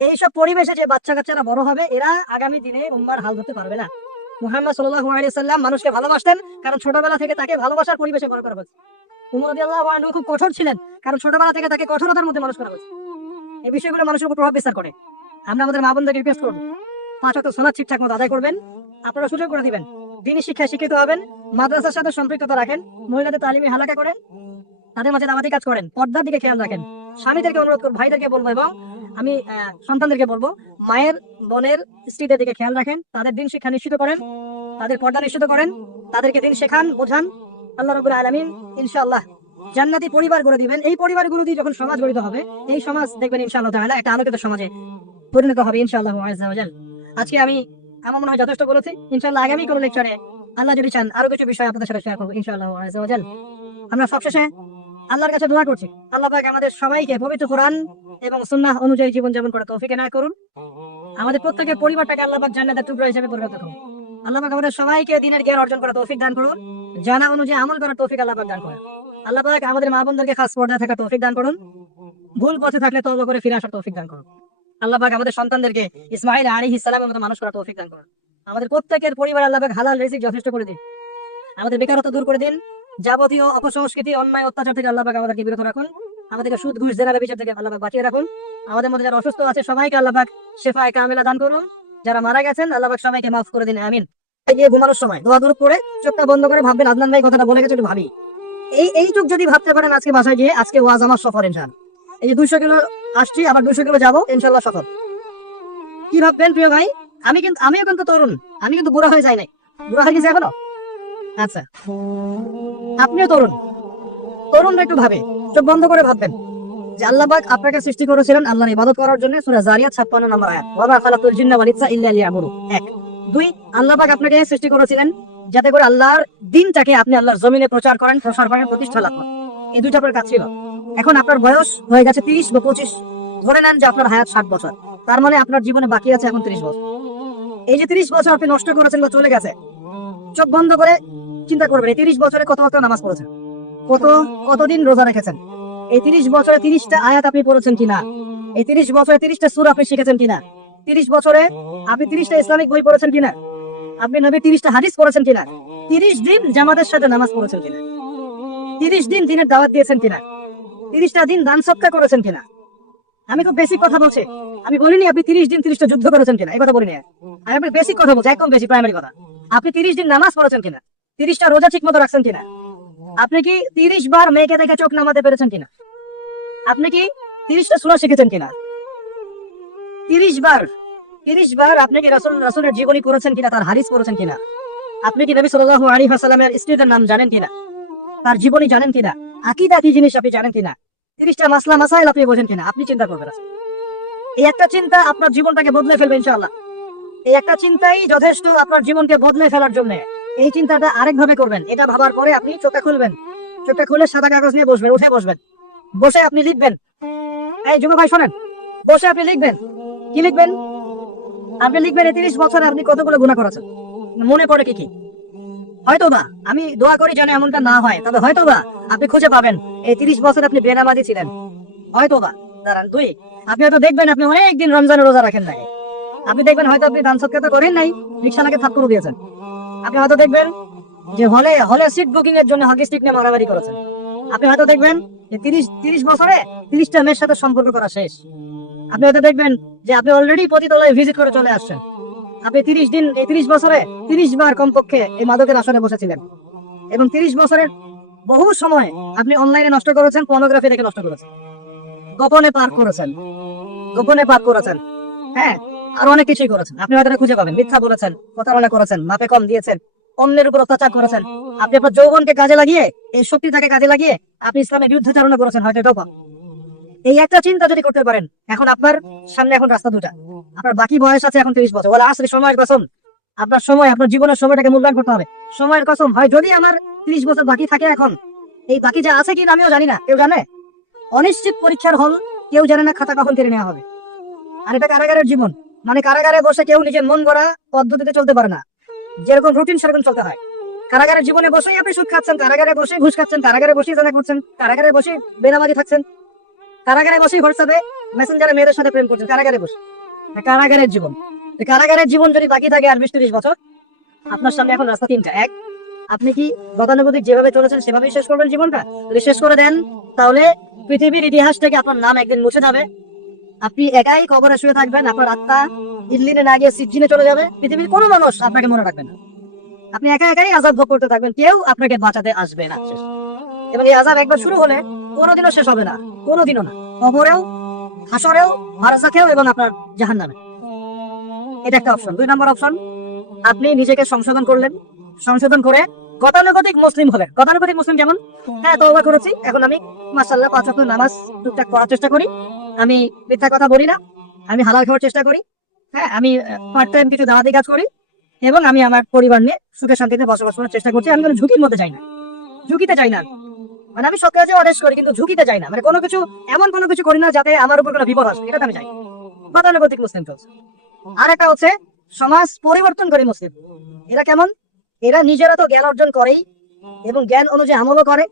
এইসব পরিবেশে যে বাচ্চা কাচ্চারা বড় হবে, এরা আগামী দিনে উম্মার হাল ধরতে পারবে না। মুহাম্মদ সাল্লাল্লাহু আলাইহি সাল্লাম মানুষকে ভালোবাসতেন, কারণ ছোটবেলা থেকে তাকে ভালোবাসার পরিবেশে বড় করা হয়েছে। উমর রাদিয়াল্লাহু আনহু খুব কঠোর ছিলেন, কারণ ছোটবেলা থেকে তাকে কঠোরতার মধ্যে মানুষ করা হয়েছে। এই বিষয়গুলো মানুষের উপর প্রভাব বিস্তার করে। আমরা আমাদের মা বোনদেরকে রিকোয়েস্ট করব, 5 ওয়াক্ত সালাত ঠিকঠাক মতো আদায় করবেন, আপনারা সুযোগ করে দিবেন, দ্বীনি শিক্ষায় শিক্ষিত হবেন, মাদ্রাসার সাথে সম্পৃক্ততা রাখেন, মহিলাদের তালিমি হালাকা করেন, তাদের মাঝে দাওয়াতি কাজ করেন, পর্দার দিকে খেয়াল রাখেন। স্বামীদেরকে অনুরোধ করব, ভাইদেরকে বলবো, এবং আমি সন্তানদেরকে বলবো, মায়ের বোনের স্ত্রীদের দিকে খেয়াল রাখেন, তাদের দিন শিক্ষা নিশ্চিত করেন, তাদের পর্দা নিশ্চিত করেন, তাদেরকে দিন শেখান, বোঝান। আল্লাহ রাব্বুল আলামিন ইনশাআল্লাহ জান্নাতি পরিবার গড়ে দিবেন। এই পরিবারগুলো দিয়ে যখন সমাজ গঠিত হবে, এই সমাজ দেখবেন ইনশাআল্লাহ তাআলা একটা আলোকিত সমাজে পরিণত হবে ইনশাআল্লাহ আযজা ওয়া জাল। আজকে আমি আমার মনে হয় যথেষ্ট বলেছি। ইনশাআল্লাহ আগামী কোনো লেকচারে আল্লাহ যদি চান আরো কিছু বিষয় আপনাদের সাথে শেয়ার করব ইনশাআল্লাহ আযজা ওয়া জাল। আমরা সবশেষে আল্লাহর কাছে দোয়া করছি, আল্লাহ পাক আমাদের সবাইকে পবিত্র কোরআন এবং সুন্নাহ অনুযায়ী জীবন যাপন করার তৌফিক এনায়েত করুন। আমাদের প্রত্যেকের পরিবারটাকে আল্লাহ পাক জান্নাতের টুকরা হিসেবে পরিণত করুন। আল্লাহ পাক আমাদের সবাইকে দ্বীনের জ্ঞান অর্জন করার তৌফিক দান করুন, জানা অনুযায়ী আমল করার তৌফিক আল্লাহ পাক দান করুন। আল্লাহ পাক আমাদের মা বোনদেরকে খাস পর্দায় থাকার তৌফিক দান করুন, ভুল পথে থাকলে তওবা করে ফিরে আসার তৌফিক দান করুন। আল্লাহ পাক আমাদের সন্তানদেরকে ইসমাঈল আলাইহিস সালামের মতো মানুষ করার তৌফিক দান করুন। আমাদের প্রত্যেকের পরিবার আল্লাহ পাক হালাল রিজিক যথেষ্ট করে দিন, আমাদের বেকারত্ব দূর করে দিন, যাবতীয় অপসংস্কৃতি অন্যায় অত্যাচার থেকে আল্লাহ পাক আমাদেরকে বিরত রাখুন, আমাদেরকে সুদ ঘুষ জেনা ব্যভিচার থেকে আল্লাহ পাক বাঁচিয়ে রাখুন। আমাদের মধ্যে যারা অসুস্থ আছে সবাইকে আল্লাহ পাক শিফায়ে কামিলা দান করুন, যারা মারা গেছেন আল্লাহ পাক সবাইকে মাফ করে দিন, আমিন। এই যে ঘুমানোর সময় দোয়া দূর করে চোখটা বন্ধ করে ভাববেন, আদনান ভাই কথাটা বলে গেছে, একটু ভাবি। এই চোখ যদি ভাবতে পারেন আজকে বাসায় গিয়ে, আজকে ওয়াজ আমার সফর ইনশাআল্লাহ। এই যে 200 কিলো আসছি, আবার 200 কিলো যাবো ইনশাআল্লাহ সফর। কি ভাববেন প্রিয় ভাই? আমিও কিন্তু তরুণ, আমি কিন্তু বুড়া হয়ে যাই নাই। বুড়া হয়ে গেছে এখনো? আচ্ছা, আপনিও তরুণরা একটু ভাবে, চোখ বন্ধ করে ভাববেন যে আল্লাহ পাক আপনাকে সৃষ্টি করেছিলেন আল্লাহর ইবাদত করার জন্য। সূরা জারিয়াত 56 নম্বর আয়াত, ওয়া মা খালাকুল জিন্না ওয়াল ইনসা ইল্লা লিয়াবুদুন। 1 2 আল্লাহ পাক আপনাকে সৃষ্টি করেছিলেন যাতে করে আল্লাহর দ্বীনটাকে আপনি আল্লাহর জমিনে প্রচার করেন, প্রসার করেন, প্রতিষ্ঠা লাভ করেন। এই দুইটা আপনার কাজ ছিল। এখন আপনার বয়স হয়ে গেছে 30 বা 25, ধরে নেন যে আপনার হায়াত 60 বছর, তার মানে আপনার জীবনে বাকি আছে এখন 30 বছর। এই যে 30 বছর আপনি নষ্ট করেছেন বা চলে গেছে, চোখ বন্ধ করে চিন্তা করবেন এই 30 বছরে কত ওয়াক্ত নামাজ পড়েছেন, কতদিন রোজা রেখেছেন, এই 30 বছরে 30টা আয়াত আপনি পড়েছেন কিনা, এই 30 বছরে 30টা সূরা আপনি শিখেছেন কিনা, 30 বছরে আপনি 30টা ইসলামিক বই পড়েছেন কিনা, আপনি নবী 30টা হাদিস পড়েছেন কিনা, 30 দিন জামাতের সাথে নামাজ পড়েছেন কিনা, 30 দিন দিনের দাওয়াত দিয়েছেন কিনা, 30টা দিন দান সদকা করেছেন কিনা। আমি খুব বেসিক কথা বলছি, আমি বলিনি আপনি 30 দিন 30টা যুদ্ধ করেছেন কিনা, এই কথা বলিনি। আমি আপনি বেসিক কথা বলছি, একদম বেশি প্রাইমারি কথা। আপনি 30 দিন নামাজ পড়েছেন কিনা, 30টা রোজা ঠিক মতো রাখছেন কিনা, আপনি কি 30 বার মেয়েকে দেখে চোখ নামাতে পেরেছেন কিনা, আপনি কি 30টা সূরা শিখেছেন কিনা, 30 বার আপনি কি রাসূলের জীবনী পড়েছেন কিনা, তার হাদিস পড়েছেন কিনা, আপনি কি নবী সাল্লাল্লাহু আলাইহি ওয়াসাল্লামের স্ত্রীদের নাম জানেন কিনা, তার জীবনী জানেন কিনা, আকীদা কি জিনিস আপনি জানেন কিনা, 30টা মাসলা মাসাইল আপনি বোঝেন কিনা। আপনি চিন্তা করবেন, এই একটা চিন্তা আপনার জীবনটাকে বদলে ফেলবে ইনশাআল্লাহ। এই একটা চিন্তাই যথেষ্ট আপনার জীবনকে বদলে ফেলার জন্য। এই চিন্তাটা আরেকভাবে করবেন, এটা ভাবার পরে আপনি চোখটা খুলবেন, চোখটা খুলে সাদা কাগজ নিয়ে বসবেন, উঠে বসবেন, বসে আপনি লিখবেন। এই যুবক ভাই শোনেন, বসে আপনি লিখবেন। কি লিখবেন? আপনি লিখবেন এই 30 বছরে আপনি কতগুলো গুনাহ করেছেন, মনে পড়ে কি কি। হয়তোবা আমি দোয়া করি যেন এমনটা না হয়, তবে হয়তোবা আপনি খুঁজে পাবেন এই 30 বছর আপনি বেনামাজি ছিলেন, হয়তোবা। দাঁড়ান, 2 আপনি হয়তো দেখবেন আপনি অনেকদিন রমজানের রোজা রাখেন নাই, আপনি দেখবেন হয়তো আপনি দান সদকা তো করেন নাই, রিকশালাকে থাপ্পড় দিয়েছেন। আপনি হয়তো দেখবেন যে হলে সিট বুকিং এর জন্য হকি স্টিক নিয়ে মারামারি করেছেন। আপনি হয়তো দেখবেন যে 30 বছরে 30টা মেয়ের সাথে সম্পর্ক করা শেষ। আপনি হয়তো দেখবেন যে আপনি অলরেডি পতিতালয়ে ভিজিট করে চলে আসছেন। আপনি 30 দিন, এই 30 বছরে 30 বার কমপক্ষে এই মাদকের আসরে বসেছিলেন, এবং 30 বছরের বহু সময় আপনি অনলাইনে নষ্ট করেছেন, পর্নোগ্রাফি দেখে নষ্ট করেছেন, গোপনে পার করেছেন, হ্যাঁ, আর অনেক কিছুই করেছেন। আপনি হয়তো খুঁজে পাবেন, মিথ্যা বলেছেন, প্রতারণা করেছেন, মাপে কম দিয়েছেন, অন্যের উপর অত্যাচার করেছেন। আপনি আপনার যৌবনকে কাজে লাগিয়ে, এই শক্তিটাকে কাজে লাগিয়ে আপনি ইসলামের বিরুদ্ধে চালনা করেছেন, হয়তো এটাও পান। এই একটা চিন্তা যদি করতে পারেন, এখন আপনার সামনে এখন রাস্তা দুটা, আপনার বাকি বয়স আছে এখন 30 বছর, বলে আসলে সময়ের কসম, আপনার সময়, আপনার জীবনের সময়টাকে মূল্যায়ন করতে হবে। সময়ের কসম হয় যদি আমার 30 বছর বাকি থাকে, এখন এই বাকি যা আছে কিনা আমিও জানি না, কেউ জানে? অনিশ্চিত পরীক্ষার হল, কেউ জানে না খাতা কখন কেড়ে নেওয়া হবে। আর এটা কারাগারের জীবন, মানে কারাগারে বসে কেউ নিজের মন গড়া পদ্ধতিতে চলতে পারে না, যেরকম রুটিন সেরকম চলতে হয়। কারাগারের জীবনে বসেই আপনি সুদ খাচ্ছেন, কারাগারে বসে ঘুষ খাচ্ছেন, কারাগারে বসেই জানা করছেন, কারাগারে বসে বেনামাজি থাকছেন, কারাগারে বসেই হোয়াটসঅ্যাপে মেসেঞ্জারে মেয়েদের সাথে প্রেম করছেন, কারাগারে বসে। কারাগারের জীবন, কারাগারের জীবন যদি বাকি থাকে আর 20-30 বছর, আপনার সামনে এখন রাস্তা তিনটা। এক, আপনি কি গতানুগতিক যেভাবে চলেছেন সেভাবেই শেষ করবেন জীবনটা? যদি শেষ করে দেন, তাহলে পৃথিবীর ইতিহাস থেকে আপনার নাম একদিন মুছে যাবে। আপনি একাই কবরে শুয়ে থাকবেন, আপনার আত্মা ইল্লিনে না গিয়ে সিজ্জিনে চলে যাবে, পৃথিবীর কোনো মানুষ আপনাকে মনে রাখবে না, আপনি একা একাই আযাব ভোগ করতে থাকবেন, কেউ আপনাকে বাঁচাতে আসবে না। এবং এই আযাব একবার শুরু হলে কোনোদিনও শেষ হবে না, কোনোদিনও না, কবরেও, হাসরেও, বারযাখেও এবং আপনার জাহান্নামে। এটা একটা অপশন। 2 নম্বর অপশন, আপনি নিজেকে সংশোধন করলেন, সংশোধন করে গতানুগতিক মুসলিম হলেন। গতানুগতিক মুসলিম যেমন, হ্যাঁ তওবা করেছি, এখন আমি মাশাআল্লাহ 5 ওয়াক্ত নামাজ টুকটাক পড়ার চেষ্টা করি, আমি মিথ্যা কথা বলি না, আমি হালাল খাওয়ার চেষ্টা করি, হ্যাঁ আমি পার্ট টাইম কিছু দাওয়াতি কাজ করি, এবং আমি আমার পরিবার নিয়ে সুখে শান্তিতে বসবাস করার চেষ্টা করছি। আমি কোনো ঝুঁকির মধ্যে যাই না, ঝুঁকিতে যাই না, মানে আমি সব কাজে অদেশ করি কিন্তু ঝুঁকিতে যাই না, মানে কোনো কিছু এমন কোনো কিছু করি না যাতে আমার উপর কোনো বিপদ আসে, এটা আমি চাই। গতানুগতিক মুসলিম চলছে। আর একটা হচ্ছে সমাজ পরিবর্তনকারী মুসলিম। এরা কেমন? এরা নিজেরা তো জ্ঞান অর্জন করেই এবং জ্ঞান অনুযায়ী আমলও করে,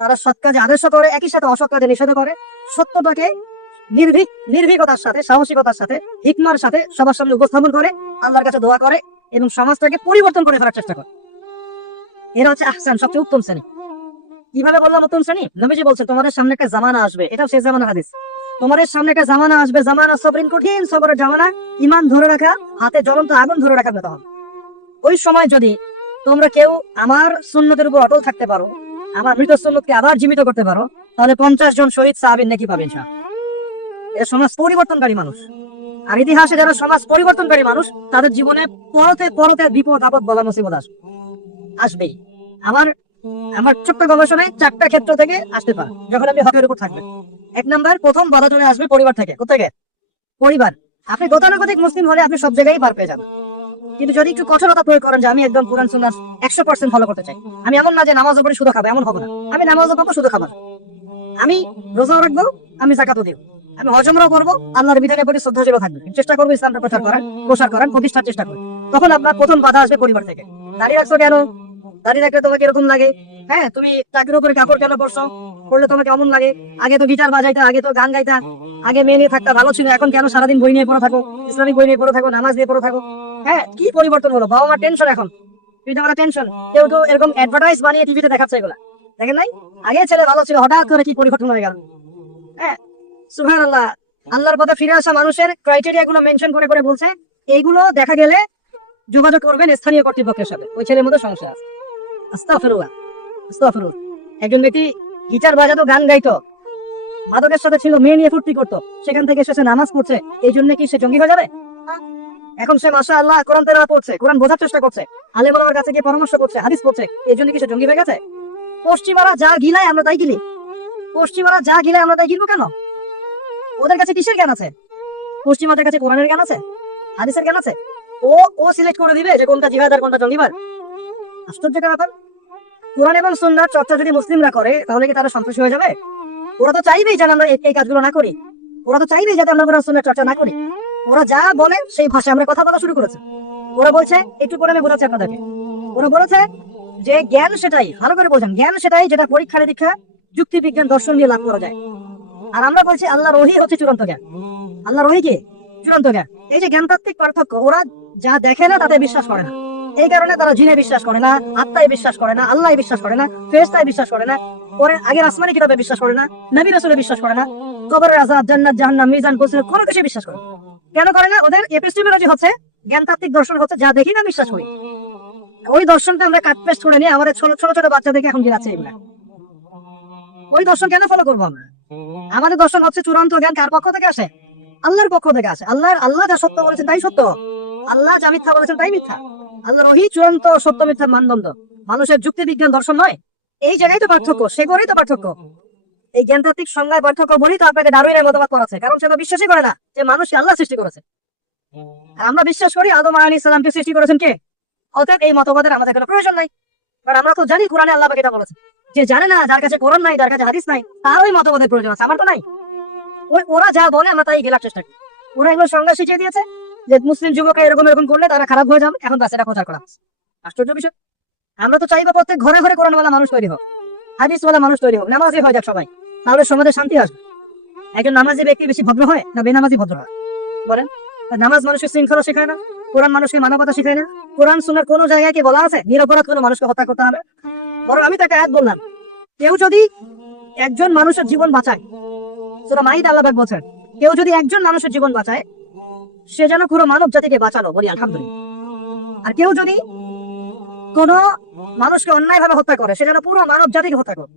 তারা সৎ কাজে আদেশ করে, একই সাথে অসৎ কাজে নিষেধ করে, সত্যটাকে নির্ভীকতার সাথে, সাহসিকতার সাথে, হিকমার সাথে সবার সামনে উপস্থাপন করে, আল্লাহর কাছে দোয়া করে এবং সমাজটাকে পরিবর্তন করে ফেলার চেষ্টা করে। এরা হচ্ছে আহসান, সবচেয়ে উত্তম শ্রেণী। কিভাবে বললাম উত্তম শ্রেণী? নবীজি বলছে তোমাদের সামনে একটা জামানা আসবে, এটাও শেষ জামানা হাদিস, তোমাদের সামনে একটা জামানা আসবে, জামানা সবরিন, কঠিন সবরের জামানা, ইমান ধরে রাখা, হাতে জ্বলন্ত আগুন ধরে রাখা মতো হবে। ওই সময় যদি তোমরা কেউ আমার সুন্নতের উপর অটল থাকতে পারো, আমার মৃত সুন্নতকে আবার জীবিত করতে পারো, তাহলে 50 জন শহীদ সাহাবীর নেকি পাবে ইনশাআল্লাহ। এরা সমাজ পরিবর্তনকারী মানুষ। আর ইতিহাসে যারা সমাজ পরিবর্তনকারী মানুষ, তাদের জীবনে পরতে পরতে বিপদ আপদ বলা মুসিবত আসবেই। আমার আমার ছোট্ট গবেষণায় 4টা ক্ষেত্র থেকে আসতে পারে যখন আপনি হকের উপর থাকবেন। 1 নাম্বার, প্রথম বাধা চলে আসবে পরিবার থেকে। কোথেকে? পরিবার। আপনি গতানুগতিক মুসলিম হলে আপনি সব জায়গায় পার পেয়ে যাবেন, কিন্তু যদি একটু কঠোরতা প্রয়োগ করেন যে আমি একদম কোরআন সুন্নাহ 100% ফলো করতে চাই, আমি এমন না যে নামাজ পড়ে শুধু খাবো, এমন হবে না, আমি নামাজও পড়বো শুধু খাবো, আমি রোজাও রাখবো, আমি যাকাতও দিব, আমি হজ উমরাও করবো, আল্লাহর বিধানের প্রতি শ্রদ্ধাশীল থাকবে, চেষ্টা করবো ইসলামটা প্রসার করার প্রতিষ্ঠার চেষ্টা করবো। তখন আপনার প্রথম বাধা আসবে পরিবার থেকে। দাঁড়িয়ে রাখছো কেন? দাঁড়িয়ে রাখলে তোমাকে এরকম লাগে, হ্যাঁ তুমি চাকরির উপরে কাপড় কেন পরছো, পড়লে তোমাকে কেমন লাগে, আগে তো গিটার বাজাইতা, আগে তো গান গাইতা, আগে মেয়ে নিয়ে থাকতা, ভালো ছিল, এখন কেন সারাদিন বই নিয়ে পড়ে থাকো, ইসলামিক বই নিয়ে পড়ে থাকো, নামাজ নিয়ে পড়ে থাকো, হ্যাঁ কি পরিবর্তন হলো? বাবা মা টেনশন, এখন পিতামাতা টেনশন, কেউ কেউ এরকম অ্যাডভার্টাইজ বানিয়ে টিভিতে দেখাচ্ছে, এগুলা দেখেন নাই? আগে ছেলে ভালো ছিল, হঠাৎ করে কি পরিবর্তন হয়ে গেল। হ্যাঁ সুবহানাল্লাহ, আল্লাহর পথে ফিরে আসা মানুষের ক্রাইটেরিয়া গুলো মেনশন করে করে বলছে, এইগুলো দেখা গেলে যোগাযোগ করবেন স্থানীয় কর্তৃপক্ষের সাথে, ওই ছেলের মধ্যে সমস্যা আছে। আস্তাগফিরুল্লাহ, আস্তাগফিরুল্লাহ। একজন ব্যক্তি গিটার বাজাতো, গান গাইতো, মাদকের সাথে ছিল, মেয়ে নিয়ে ফুর্তি করতো, সেখান থেকে এসে নামাজ পড়ছে, এই জন্য কি সে জঙ্গি হয়ে যাবে? এখন সে মাশাআল্লাহ কোরআন তেলাওয়াত করছে, কোরআন বোঝার চেষ্টা করছে, আলেম ওলামার কাছে গিয়ে পরামর্শ করছে, হাদিস পড়ছে, এই জন্য কি সে জঙ্গি হয়ে গেছে? পশ্চিমারা যা গিলায় আমরা তাই গিলি, পশ্চিমারা যা গিলায় আমরা তাই গিলবো কেন? ওদের কাছে কিসের জ্ঞান আছে? পশ্চিমাদের কাছে কোরআনের জ্ঞান আছে, হাদিসের জ্ঞান আছে। ও সিলেক্ট করে দিবে যে কোনটা জিহাদ আর কোনটা জঙ্গিবাদ? আশ্চর্যকর ব্যাপার। কোরআন এবং সুন্নাহর চর্চা যদি মুসলিমরা করে, তাহলে কি তারা সন্তুষ্ট হয়ে যাবে? ওরা তো চাইবেই যেন আমরা এই কাজগুলো না করি, ওরা তো চাইবেই যাতে আমরা কোরআন সুন্নাহর চর্চা না করি। ওরা যা বলে সেই ভাষায় আমরা কথা বলা শুরু করেছে। ওরা বলছে, একটু পরে আমি বোঝাচ্ছি আপনাদেরকে, ওরা বলেছে যে জ্ঞান সেটাই, ভালো করে বলছেন, জ্ঞান সেটাই যেটা পরীক্ষা নিরীক্ষা, যুক্তি বিজ্ঞান, দর্শন দিয়ে লাভ করা যায়। আর আমরা বলছি আল্লাহর ওহী হচ্ছে চূড়ান্ত জ্ঞান। আল্লাহর ওহী কি? চূড়ান্ত জ্ঞান। এই যে জ্ঞানতাত্ত্বিক পার্থক্য, ওরা যা দেখে না তাতে বিশ্বাস করে না, এই কারণে তারা জিনে বিশ্বাস করে না, আত্মায় বিশ্বাস করে না, আল্লাহ বিশ্বাস করে না, ফেরেশতায় বিশ্বাস করে না, পরে আগের আসমানি কিতাবে বিশ্বাস করে না, নবী রাসূলে বিশ্বাস করে না, কবরের আযাব, জান্নাত জাহান্নাম, মিজান, কুরসি কোনো কিছু বিশ্বাস করে না। কেন করে না? ওদের এপিস্টেমোলজি হচ্ছে, জ্ঞানতাত্ত্বিক দর্শন হচ্ছে যা দেখি না বিশ্বাস করি। ওই দর্শনটা আমরা কাট পেস্ট করে নিয়ে আমাদের ছোট ছোট বাচ্চাদেরকে এখন গিলাচ্ছে এগুলা। ওই দর্শন কেন ফলো করবো আমরা? আমাদের দর্শন হচ্ছে চূড়ান্ত জ্ঞান কার পক্ষ থেকে আসে? আল্লাহর পক্ষ থেকে আসে। আল্লাহ যা সত্য বলেছেন তাই সত্য, আল্লাহ যা মিথ্যা বলেছেন তাই মিথ্যা। আল্লাহর ওহী চূড়ান্ত সত্য মিথ্যার মানদণ্ড, মানুষের যুক্তি বিজ্ঞান দর্শন নয়। এই জায়গায় তো পার্থক্য, সে করেই তো পার্থক্য। এই জ্ঞানতাত্ত্বিক সংজ্ঞায় পার্থক্য বলি তো আপনাকে ডারউইনের মতবাদ করাচ্ছে, কারণ সে তো বিশ্বাসই করে না যে মানুষকে আল্লাহ সৃষ্টি করেছে। আর আমরা বিশ্বাস করি আদম আলাইহিস সালামকে সৃষ্টি করেছেন কে। অতএব এই মতবাদের আমাদের কোনো প্রয়োজন নাই, কারণ আমরা তো জানি কোরআনে আল্লাহ পাক এটা বলেছে। যে জানে না, যার কাছে কোরআন নাই, যার কাছে হাদিস নাই, তার ওই মতবাদের প্রয়োজন আছে, আমার তো নাই। ওরা যা বলে আমরা তাই গেলার চেষ্টা করি। ওরা এগুলো সংজ্ঞা শিখিয়ে দিয়েছে যে মুসলিম যুবকরা এরকম এরকম করলে তারা খারাপ হয়ে যাবে, এখন বাস এটা প্রচার করা হচ্ছে। আশ্চর্য বিষয়। আমরা তো চাইবো প্রত্যেক ঘরে ঘরে কোরআনওয়ালা মানুষ তৈরি হোক, হাদিসওয়ালা মানুষ তৈরি হোক, নামাজি হয়ে যাক সবাই, তাহলে সমাজে শান্তি আসবে। একজন নামাজি ব্যক্তি বেশি ভদ্র হয় না বেনামাজি ভদ্র হয় বলেন? নামাজ মানুষকে শৃঙ্খলা শেখায় না, কোরআন মানুষকে মানবতা শেখায় না। কোরআন সুন্নাহর কোনো জায়গায় কি বলা আছে নিরপরাধ কোনো মানুষকে হত্যা করতে হবে? বরং আমি তাকে আয়াত বললাম, কেউ যদি একজন মানুষের জীবন বাঁচায়, সূরা মাইদা আল্লাহ পাক বলেন, কেউ যদি একজন মানুষের জীবন বাঁচায় সে যেন পুরো মানব জাতিকে বাঁচালো, বলি আলহামদুলিল্লাহ। আর কেউ যদি কোন মানুষকে অন্যায়ভাবে হত্যা করে সে যেন পুরো মানব জাতিকে হত্যা করে।